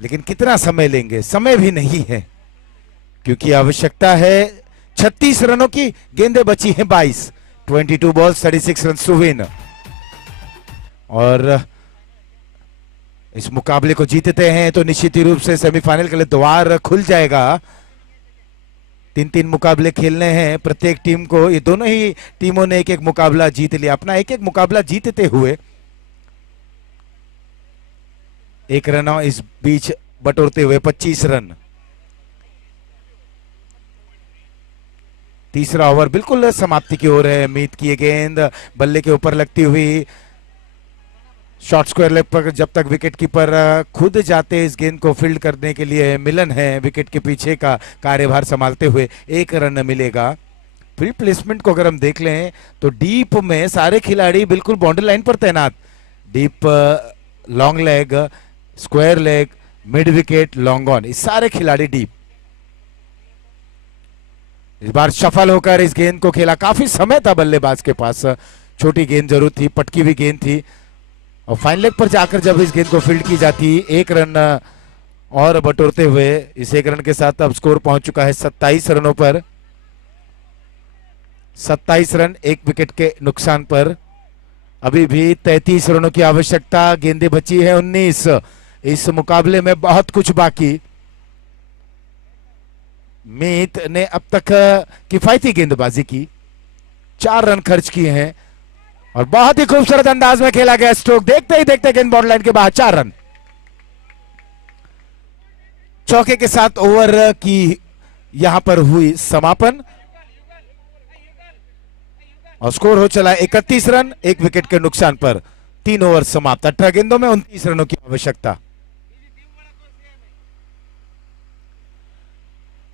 लेकिन कितना समय लेंगे, समय भी नहीं है क्योंकि आवश्यकता है 36 रनों की। गेंदें बची हैं 22। 22 बॉल्स 36 रन टू विन और इस मुकाबले को जीतते हैं तो निश्चित रूप से सेमीफाइनल के लिए द्वार खुल जाएगा। 3-3 मुकाबले खेलने हैं प्रत्येक टीम को। ये दोनों ही टीमों ने एक एक मुकाबला जीत लिया, अपना एक एक मुकाबला जीतते हुए। एक रन इस बीच बटोरते हुए 25 रन। तीसरा ओवर बिल्कुल समाप्ति की ओर है। मीत की गेंद बल्ले के ऊपर लगती हुई शॉर्ट स्क्वायर लेग पर, जब तक विकेट कीपर खुद जाते इस गेंद को फील्ड करने के लिए, मिलन है विकेट के पीछे का कार्यभार संभालते हुए। 1 रन मिलेगा। फील्ड प्लेसमेंट को अगर हम देख लें तो डीप में सारे खिलाड़ी बिल्कुल बाउंड्री लाइन पर तैनात। Deep, long leg, square leg, mid wicket, long on, इस सारे खिलाड़ी डीप। इस बार सफल होकर इस गेंद को खेला। काफी समय था बल्लेबाज के पास, छोटी गेंद जरूर थी, पटकी हुई गेंद थी और फाइन लेग पर जाकर जब इस गेंद को फील्ड की जाती। 1 रन और बटोरते हुए इस 1 रन के साथ अब स्कोर पहुंच चुका है 27 रनों पर। 27 रन 1 विकेट के नुकसान पर। अभी भी 33 रनों की आवश्यकता। गेंदें बची है 19। इस मुकाबले में बहुत कुछ बाकी। मीत ने अब तक किफायती गेंदबाजी की, 4 रन खर्च किए हैं और बहुत ही खूबसूरत अंदाज में खेला गया स्ट्रोक। देखते ही देखते गेंद बॉर्डर लाइन के बाहर, 4 रन। चौके के साथ ओवर की यहां पर हुई समापन और स्कोर हो चला 31 रन 1 विकेट के नुकसान पर। 3 ओवर समाप्त। 18 गेंदों में 29 रनों की आवश्यकता।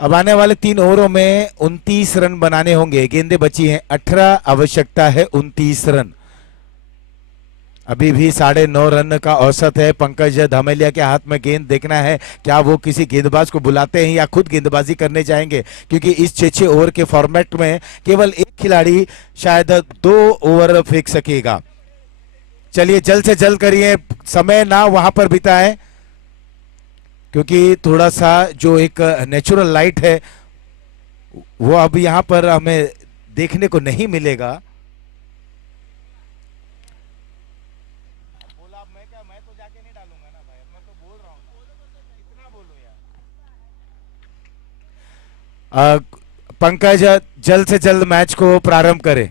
अब आने वाले 3 ओवरों में 29 रन बनाने होंगे। गेंदें बची हैं 18, आवश्यकता है 29 रन। अभी भी 9.5 रन का औसत है। पंकज धमेलिया के हाथ में गेंद, देखना है क्या वो किसी गेंदबाज को बुलाते हैं या खुद गेंदबाजी करने जाएंगे, क्योंकि इस 6-6 ओवर के फॉर्मेट में केवल एक खिलाड़ी शायद 2 ओवर फेंक सकेगा। चलिए जल्द से जल्द करिए, समय ना वहां पर बिताएं क्योंकि थोड़ा सा जो एक नेचुरल लाइट है वो अब यहां पर हमें देखने को नहीं मिलेगा। बोला अब मैं तो जाके नहीं डालूंगा ना भाई, मैं तो बोल रहा हूं ना, कितना बोलूं यार। पंकज जल्द से जल्द मैच को प्रारंभ करें।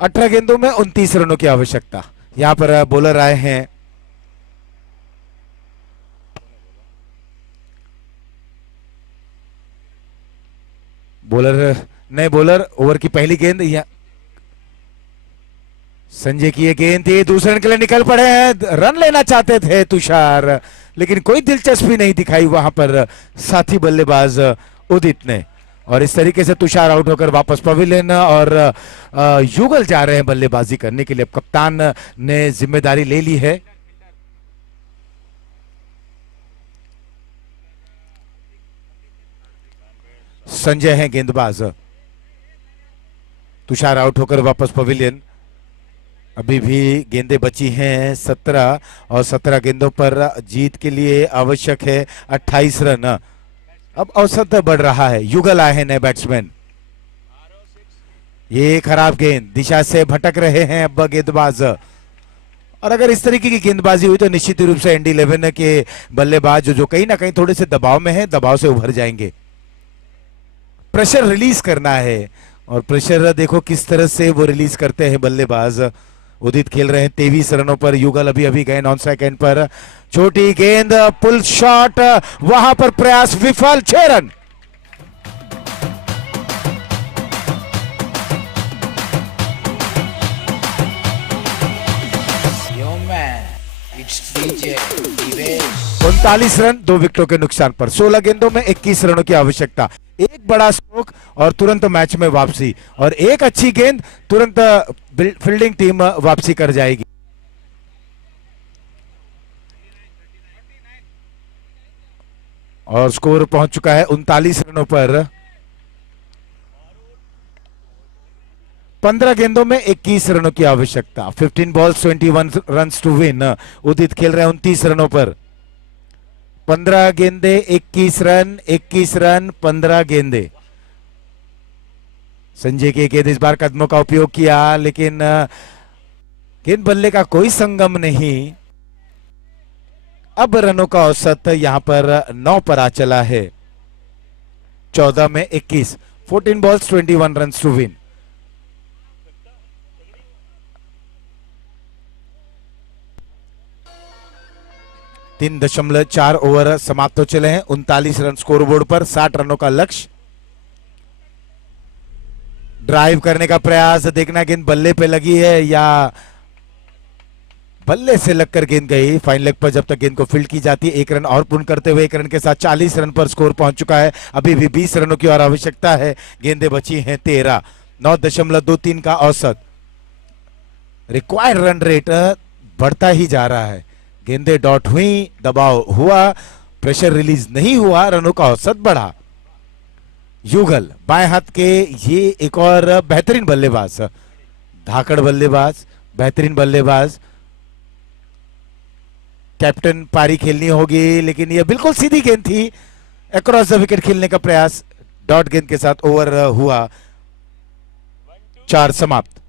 अठारह गेंदों में 29 रनों की आवश्यकता। यहां पर बॉलर आए हैं बॉलर नए बॉलर। ओवर की पहली गेंद या संजय की ये गेंद थी, दूसरे रन के लिए निकल पड़े हैं, रन लेना चाहते थे तुषार, लेकिन कोई दिलचस्पी नहीं दिखाई वहां पर साथी बल्लेबाज उदित ने। और इस तरीके से तुषार आउट होकर वापस पवेलियन और युगल जा रहे हैं बल्लेबाजी करने के लिए। अब कप्तान ने जिम्मेदारी ले ली है। संजय हैं गेंदबाज। तुषार आउट होकर वापस पवेलियन। अभी भी गेंदें बची हैं 17 और 17 गेंदों पर जीत के लिए आवश्यक है 28 रन। अब औसत बढ़ रहा है। युगल आए हैं नए बैट्समैन। ये खराब गेंद, दिशा से भटक रहे हैं अब गेंदबाज। और अगर इस तरीके की गेंदबाजी हुई तो निश्चित रूप से एंडी 11 के बल्लेबाज जो कहीं ना कहीं थोड़े से दबाव में हैं, दबाव से उभर जाएंगे। प्रेशर रिलीज करना है और प्रेशर देखो किस तरह से वो रिलीज करते हैं बल्लेबाज। उदित खेल रहे हैं 23 रनों पर, युगल अभी अभी गए नॉन सेकंड पर। छोटी गेंद, पुल शॉट, वहां पर प्रयास विफल, 6 run. Yo man, it's DJ Divesh. 39 run 2 विकेटों के नुकसान पर। 16 गेंदों में 21 रनों की आवश्यकता। एक बड़ा स्ट्रोक और तुरंत मैच में वापसी, और एक अच्छी गेंद तुरंत फील्डिंग टीम वापसी कर जाएगी। और स्कोर पहुंच चुका है 39 रनों पर। 15 गेंदों में 21 रनों की आवश्यकता। 15 बॉल्स 21 रन्स टू विन। उदित खेल रहे हैं 29 रनों पर। 15 गेंदे 21 रन, 21 रन 15 गेंदे। संजय की गेंद इस बार कदमों का उपयोग किया, लेकिन गेंद बल्ले का कोई संगम नहीं। अब रनों का औसत यहां पर 9 पर आ चला है। 14 में 21। 14 बॉल्स 21 रन टू विन। तीन 3.4 ओवर समाप्त हो चले हैं। 39 रन स्कोर बोर्ड पर, 60 रनों का लक्ष्य। ड्राइव करने का प्रयास, देखना गेंद बल्ले पे लगी है या बल्ले से लगकर गेंद गई फाइन लेग पर। जब तक गेंद को फील्ड की जाती है, 1 रन और पूर्ण करते हुए 1 रन के साथ 40 रन पर स्कोर पहुंच चुका है। अभी भी 20 रनों की और आवश्यकता है। गेंदें बची हैं 13। 9.23 का औसत। रिक्वायर्ड रन रेट बढ़ता ही जा रहा है। गेंदें डॉट हुई, दबाव हुआ, प्रेशर रिलीज नहीं हुआ, रनों का औसत बढ़ा। युगल बाएं हाथ के ये एक और बेहतरीन बल्लेबाज, धाकड़ बल्लेबाज, बेहतरीन बल्लेबाज। कैप्टन पारी खेलनी होगी, लेकिन यह बिल्कुल सीधी गेंद थी। अक्रॉस द विकेट खेलने का प्रयास, डॉट गेंद के साथ ओवर हुआ। 4 समाप्त।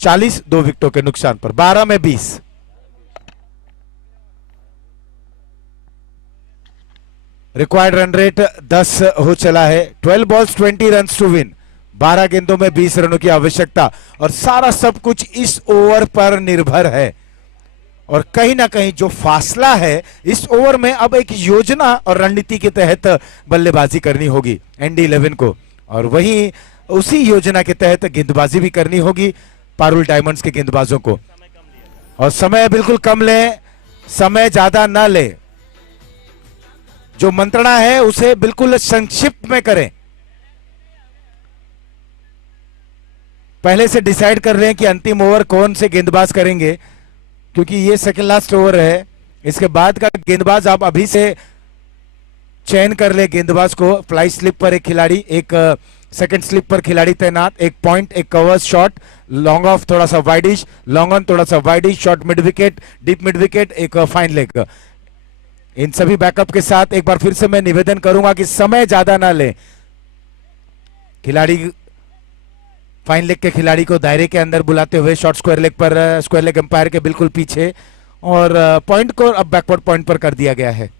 40 2 विकेटों के नुकसान पर। 12 में 20। रिक्वायर्ड रन रेट 10 हो चला है। 12 बॉल्स 20 रन टू विन। 12 गेंदों में 20 रनों की आवश्यकता, और सारा सब कुछ इस ओवर पर निर्भर है। और कहीं ना कहीं जो फासला है इस ओवर में, अब एक योजना और रणनीति के तहत बल्लेबाजी करनी होगी एनडी 11 को, और वहीं उसी योजना के तहत गेंदबाजी भी करनी होगी पारुल डायमंड्स के गेंदबाजों को। और समय बिल्कुल कम लें, समय ज्यादा ना लें। जो मंत्रणा है उसे बिल्कुल संक्षिप्त में करें। पहले से डिसाइड कर लें कि अंतिम ओवर कौन से गेंदबाज करेंगे, क्योंकि ये सेकंड लास्ट ओवर है। इसके बाद का गेंदबाज आप अभी से चयन कर ले गेंदबाज को। फ्लाई स्लिप पर एक खिलाड़ी, एक सेकंड स्लिप पर खिलाड़ी तैनात, एक पॉइंट, एक कवर शॉट, लॉन्ग ऑफ थोड़ा सा वाइडिश, लॉन्ग ऑन थोड़ा सा widish, short mid wicket, deep mid wicket, एक फाइन लेग। इन सभी बैकअप के साथ एक बार फिर से मैं निवेदन करूंगा कि समय ज्यादा ना ले। खिलाड़ी फाइन लेग के खिलाड़ी को दायरे के अंदर बुलाते हुए शॉर्ट स्क्वायर लेग पर, स्क्वायर लेग अंपायर के बिल्कुल पीछे, और पॉइंट को अब बैकवर्ड पॉइंट पर कर दिया गया है।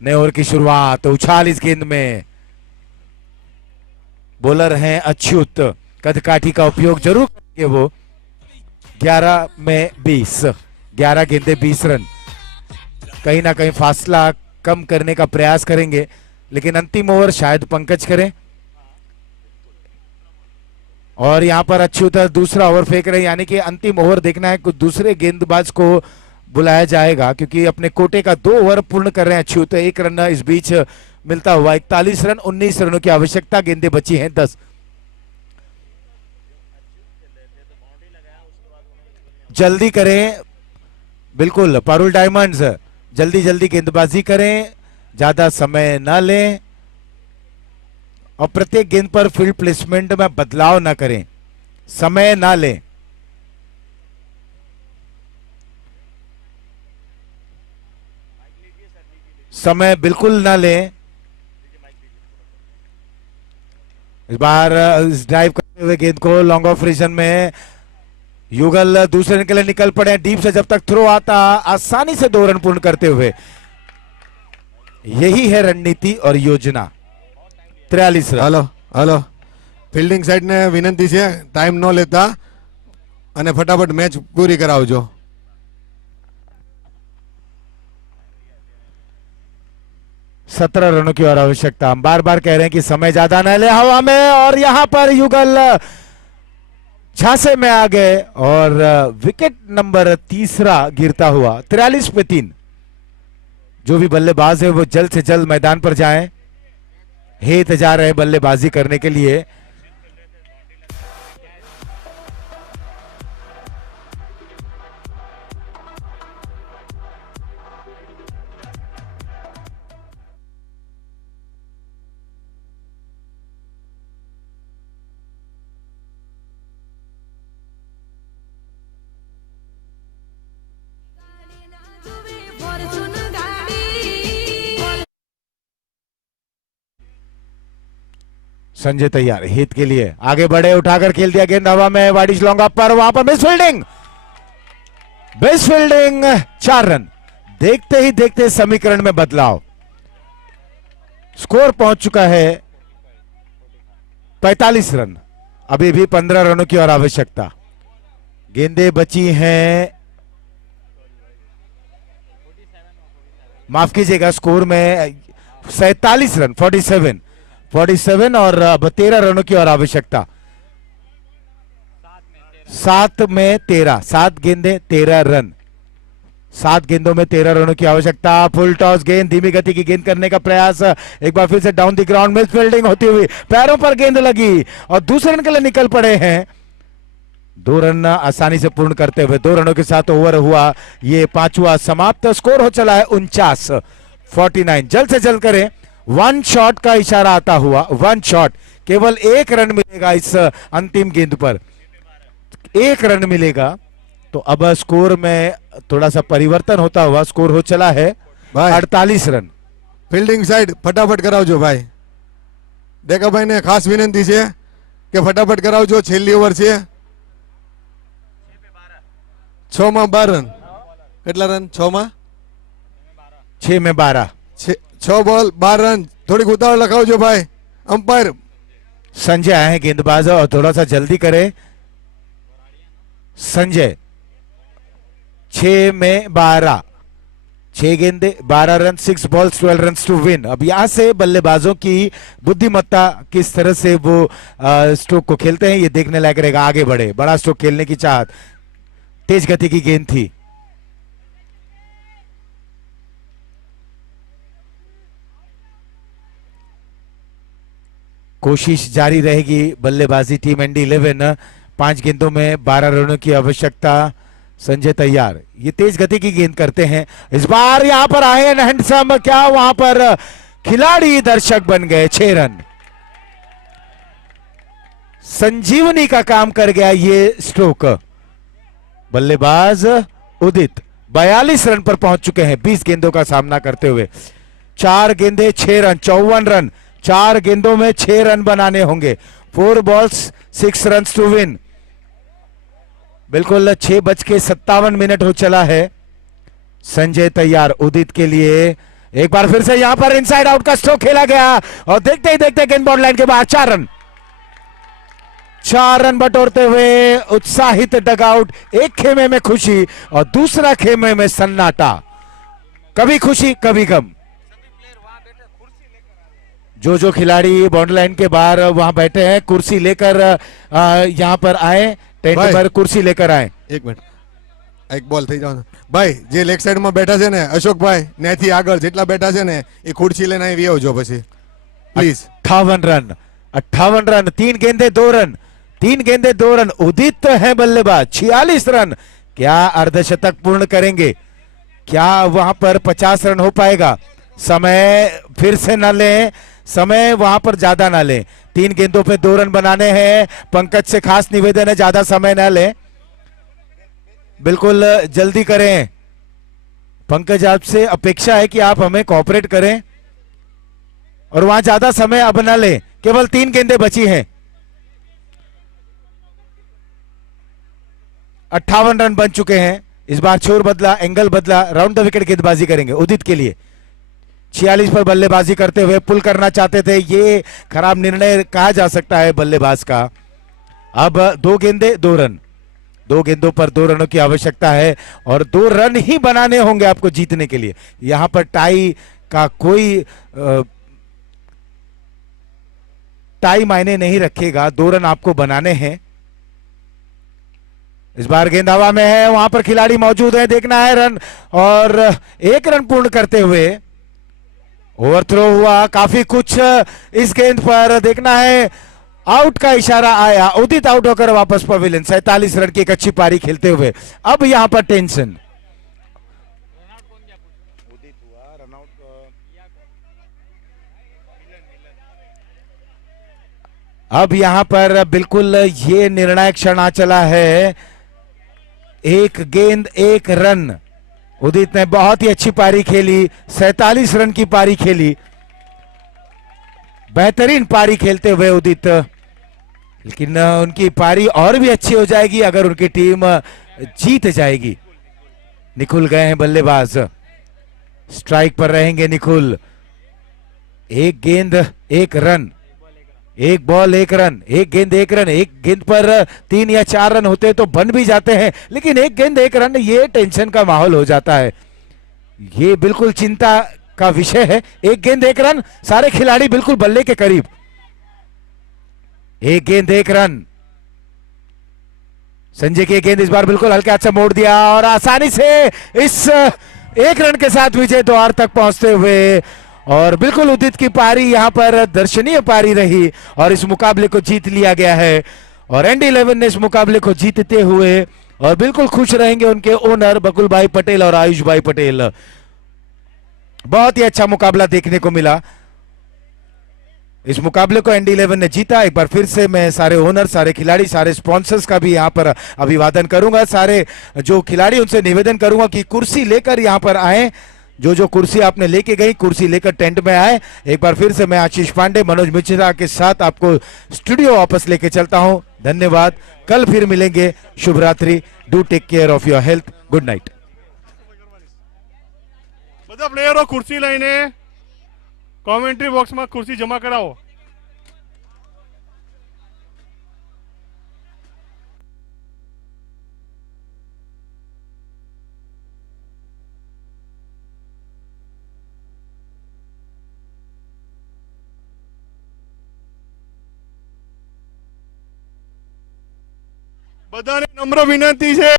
नए ओवर की शुरुआत, उछाल इस गेंद में। बॉलर हैं अच्युत, कदकाठी का उपयोग जरूर करेंगे वो। 11 में 20, 11 गेंदे 20 रन। कहीं ना कहीं फासला कम करने का प्रयास करेंगे, लेकिन अंतिम ओवर शायद पंकज करें। और यहाँ पर अच्युत दूसरा ओवर फेंक रहे हैं, यानी कि अंतिम ओवर देखना है, कुछ दूसरे गेंदबाज को बुलाया जाएगा क्योंकि अपने कोटे का 2 ओवर पूर्ण कर रहे हैं अच्युत। 1 रन इस बीच मिलता हुआ 41 रन, 19 रनों की आवश्यकता, गेंदें बची हैं 10। जल्दी करें, बिल्कुल पारुल डायमंड्स, जल्दी जल्दी गेंदबाजी करें, ज्यादा समय ना लें और प्रत्येक गेंद पर फील्ड प्लेसमेंट में बदलाव ना करें, समय ना लें। समय बिल्कुल ना लें। इस बार इस ड्राइव करते हुए गेंद को लॉन्ग ऑफ रीजन में युगल दूसरे रन के लिए निकल पड़े, डीप से जब तक थ्रो आता आसानी से 2 रन पूर्ण करते हुए। यही है रणनीति और योजना। 43 रन। હાલો હાલો ફિલ્ડિંગ સાઈડ ને વિનંતી છે ટાઈમ ન લેતા અને ફટાફટ મેચ પૂરી કરાવજો. 17 रनों की और आवश्यकता। हम बार बार कह रहे हैं कि समय ज्यादा न ले हवा में, और यहां पर युगल झांसे में आ गए और विकेट नंबर 3 गिरता हुआ। 43 पे 3। जो भी बल्लेबाज है वो जल्द से जल्द मैदान पर जाएं, हेत जा रहे बल्लेबाजी करने के लिए। संजय तैयार हिट के लिए, आगे बढ़े, उठाकर खेल दिया गेंद हवा में, वाइडिश लॉन्ग अप पर, वहां पर मिस फील्डिंग, 4 रन। देखते ही देखते समीकरण में बदलाव। स्कोर पहुंच चुका है 45 रन। अभी भी 15 रनों की और आवश्यकता। गेंदें बची हैं, माफ कीजिएगा, स्कोर में 47 रन, 47 और अब 13 रनों की और आवश्यकता। 7 में 13, 7 गेंदें 13 रन, 7 गेंदों में 13 रनों की आवश्यकता। फुल टॉस गेंद, धीमी गति की गेंद करने का प्रयास, एक बार फिर से down the ground, miss fielding होती हुई, पैरों पर गेंद लगी और दूसरे रन के लिए निकल पड़े हैं। 2 रन आसानी से पूर्ण करते हुए 2 रनों के साथ ओवर हुआ ये 5वां समाप्त। स्कोर हो चला है 49। जल्द से जल्द करें। 1 शॉट का इशारा आता हुआ, 1 शॉट, केवल 1 रन मिलेगा इस अंतिम गेंद पर, 1 रन मिलेगा। तो अब स्कोर में थोड़ा सा परिवर्तन होता हुआ स्कोर हो चला है 48 रन। ફિલ્ડિંગ સાઈડ ફટાફટ કરાવજો ભાઈ. ડેકાભાઈ ને ખાસ વિનંતી છે કે ફટાફટ કરાવજો, છેલ્લી ઓવર છે. 6 માં 12 રન. કેટલા રન? 6 માં 6 में 12, 6 બોલ 12 રન. થોડીક ઉતાવળ લખાવજો ભાઈ. अंपायर संजय आए हैं गेंदबाज और थोड़ा सा जल्दी करें। संजय 6 में 12, 6 गेंदे 12 run, 6 balls 12 run to win. अब यहां से बल्लेबाजों की बुद्धिमत्ता किस तरह से वो स्ट्रोक को खेलते हैं ये देखने लायक रहेगा। आगे बढ़े, बड़ा स्ट्रोक खेलने की चाहत, तेज गति की गेंद थी। कोशिश जारी रहेगी बल्लेबाजी टीम ND11। 5 गेंदों में 12 रनों की आवश्यकता। संजय तैयार, ये तेज गति की गेंद करते हैं। इस बार यहां पर आए हैंडसम, क्या वहां पर खिलाड़ी दर्शक बन गए। 6 रन, संजीवनी का काम कर गया ये स्ट्रोक। बल्लेबाज उदित 42 रन पर पहुंच चुके हैं 20 गेंदों का सामना करते हुए। 4 गेंदे 6 रन, 54 रन। 4 गेंदों में 6 रन बनाने होंगे। 4 बॉल्स 6 रन टू विन। बिल्कुल 6:57 हो चला है। संजय तैयार उदित के लिए, एक बार फिर से यहां पर इनसाइड आउट का स्ट्रोक खेला गया और देखते ही देखते गेंद बॉर्ड लाइन के बाहर। 4 रन बटोरते हुए उत्साहित डगआउट। एक खेमे में खुशी और दूसरा खेमे में सन्नाटा, कभी खुशी कभी गम। जो खिलाड़ी बाउंड्री लाइन के बाहर वहां बैठे हैं कुर्सी लेकर यहाँ पर आए, टेंट भाई। पर कुर्सी लेकर आए। એક મિનિટ એક બોલ થઈ જાવ ભાઈ જે લેગ સાઈડમાં બેઠા છે ને અશોકભાઈ ત્યાંથી આગળ જેટલા બેઠા છે ને એ ખુરશી લઈને અહીં આવજો પછી પ્લીઝ 58 रन 3 गेंदे 2 रन, 3 गेंदे 2 रन। उदित है बल्लेबाज, 46 रन। क्या अर्धशतक पूर्ण करेंगे? क्या वहां पर 50 रन हो पाएगा? समय फिर से न लें, समय वहां पर ज्यादा ना लें। 3 गेंदों पे 2 रन बनाने हैं। पंकज से खास निवेदन है ज्यादा समय ना लें, बिल्कुल जल्दी करें। पंकज आपसे अपेक्षा है कि आप हमें कोऑपरेट करें और वहां ज्यादा समय अब न लें, केवल 3 गेंदें बची हैं। 58 रन बन चुके हैं। इस बार छोर बदला, एंगल बदला, राउंड द विकेट गेंदबाजी करेंगे उदित के लिए। 46 पर बल्लेबाजी करते हुए पुल करना चाहते थे, ये खराब निर्णय कहा जा सकता है बल्लेबाज का। अब 2 गेंदे 2 रन, 2 गेंदों पर 2 रनों की आवश्यकता है और 2 रन ही बनाने होंगे आपको जीतने के लिए। यहां पर टाई का कोई टाई मायने नहीं रखेगा, 2 रन आपको बनाने हैं। इस बार गेंद हवा में है, वहां पर खिलाड़ी मौजूद है, देखना है रन, और 1 रन पूर्ण करते हुए ओवरथ्रो हुआ। काफी कुछ इस गेंद पर देखना है, आउट का इशारा आया, उदित आउट होकर वापस पवेलियन। 47 रन की एक अच्छी पारी खेलते हुए अब यहां पर टेंशन। अब यहां पर बिल्कुल ये निर्णायक क्षण आ चला है। 1 गेंद 1 रन। उदित ने बहुत ही अच्छी पारी खेली, 47 रन की पारी खेली, बेहतरीन पारी खेलते हुए उदित। लेकिन उनकी पारी और भी अच्छी हो जाएगी अगर उनकी टीम जीत जाएगी। निखुल गए हैं बल्लेबाज, स्ट्राइक पर रहेंगे निखुल। 1 गेंद 1 रन, 1 बॉल 1 रन, 1 गेंद 1 रन। 1 गेंद पर 3 या 4 रन होते तो बन भी जाते हैं, लेकिन 1 गेंद 1 रन, ये टेंशन का माहौल हो जाता है। ये बिल्कुल चिंता का विषय है। 1 गेंद 1 रन, सारे खिलाड़ी बिल्कुल बल्ले के करीब। 1 गेंद 1 रन। संजय की गेंद इस बार बिल्कुल हल्के हाथ से मोड़ दिया और आसानी से इस 1 रन के साथ विजय द्वार तक पहुंचते हुए। और बिल्कुल उदित की पारी यहां पर दर्शनीय पारी रही और इस मुकाबले को जीत लिया गया है। और एनडी 11 ने इस मुकाबले को जीतते हुए और बिल्कुल खुश रहेंगे उनके ओनर बकुल भाई पटेल और आयुष भाई पटेल। बहुत ही अच्छा मुकाबला देखने को मिला। इस मुकाबले को एनडी 11 ने जीता। एक बार फिर से मैं सारे ओनर, सारे खिलाड़ी, सारे स्पॉन्सर्स का भी यहां पर अभिवादन करूंगा। सारे जो खिलाड़ी उनसे निवेदन करूंगा कि कुर्सी लेकर यहां पर आए। जो कुर्सी आपने लेके गई, कुर्सी लेकर टेंट में आए। एक बार फिर से मैं आशीष पांडे, मनोज मिश्रा के साथ आपको स्टूडियो वापस लेके चलता हूं। धन्यवाद, कल फिर मिलेंगे। शुभ रात्रि। Do take care of your health. Good night. બધા પ્લેયરો ખુરશી લઈને કોમેન્ટ્રી બોક્સમાં ખુરશી જમા કરાવો. બધાને નમ્ર વિનંતી છે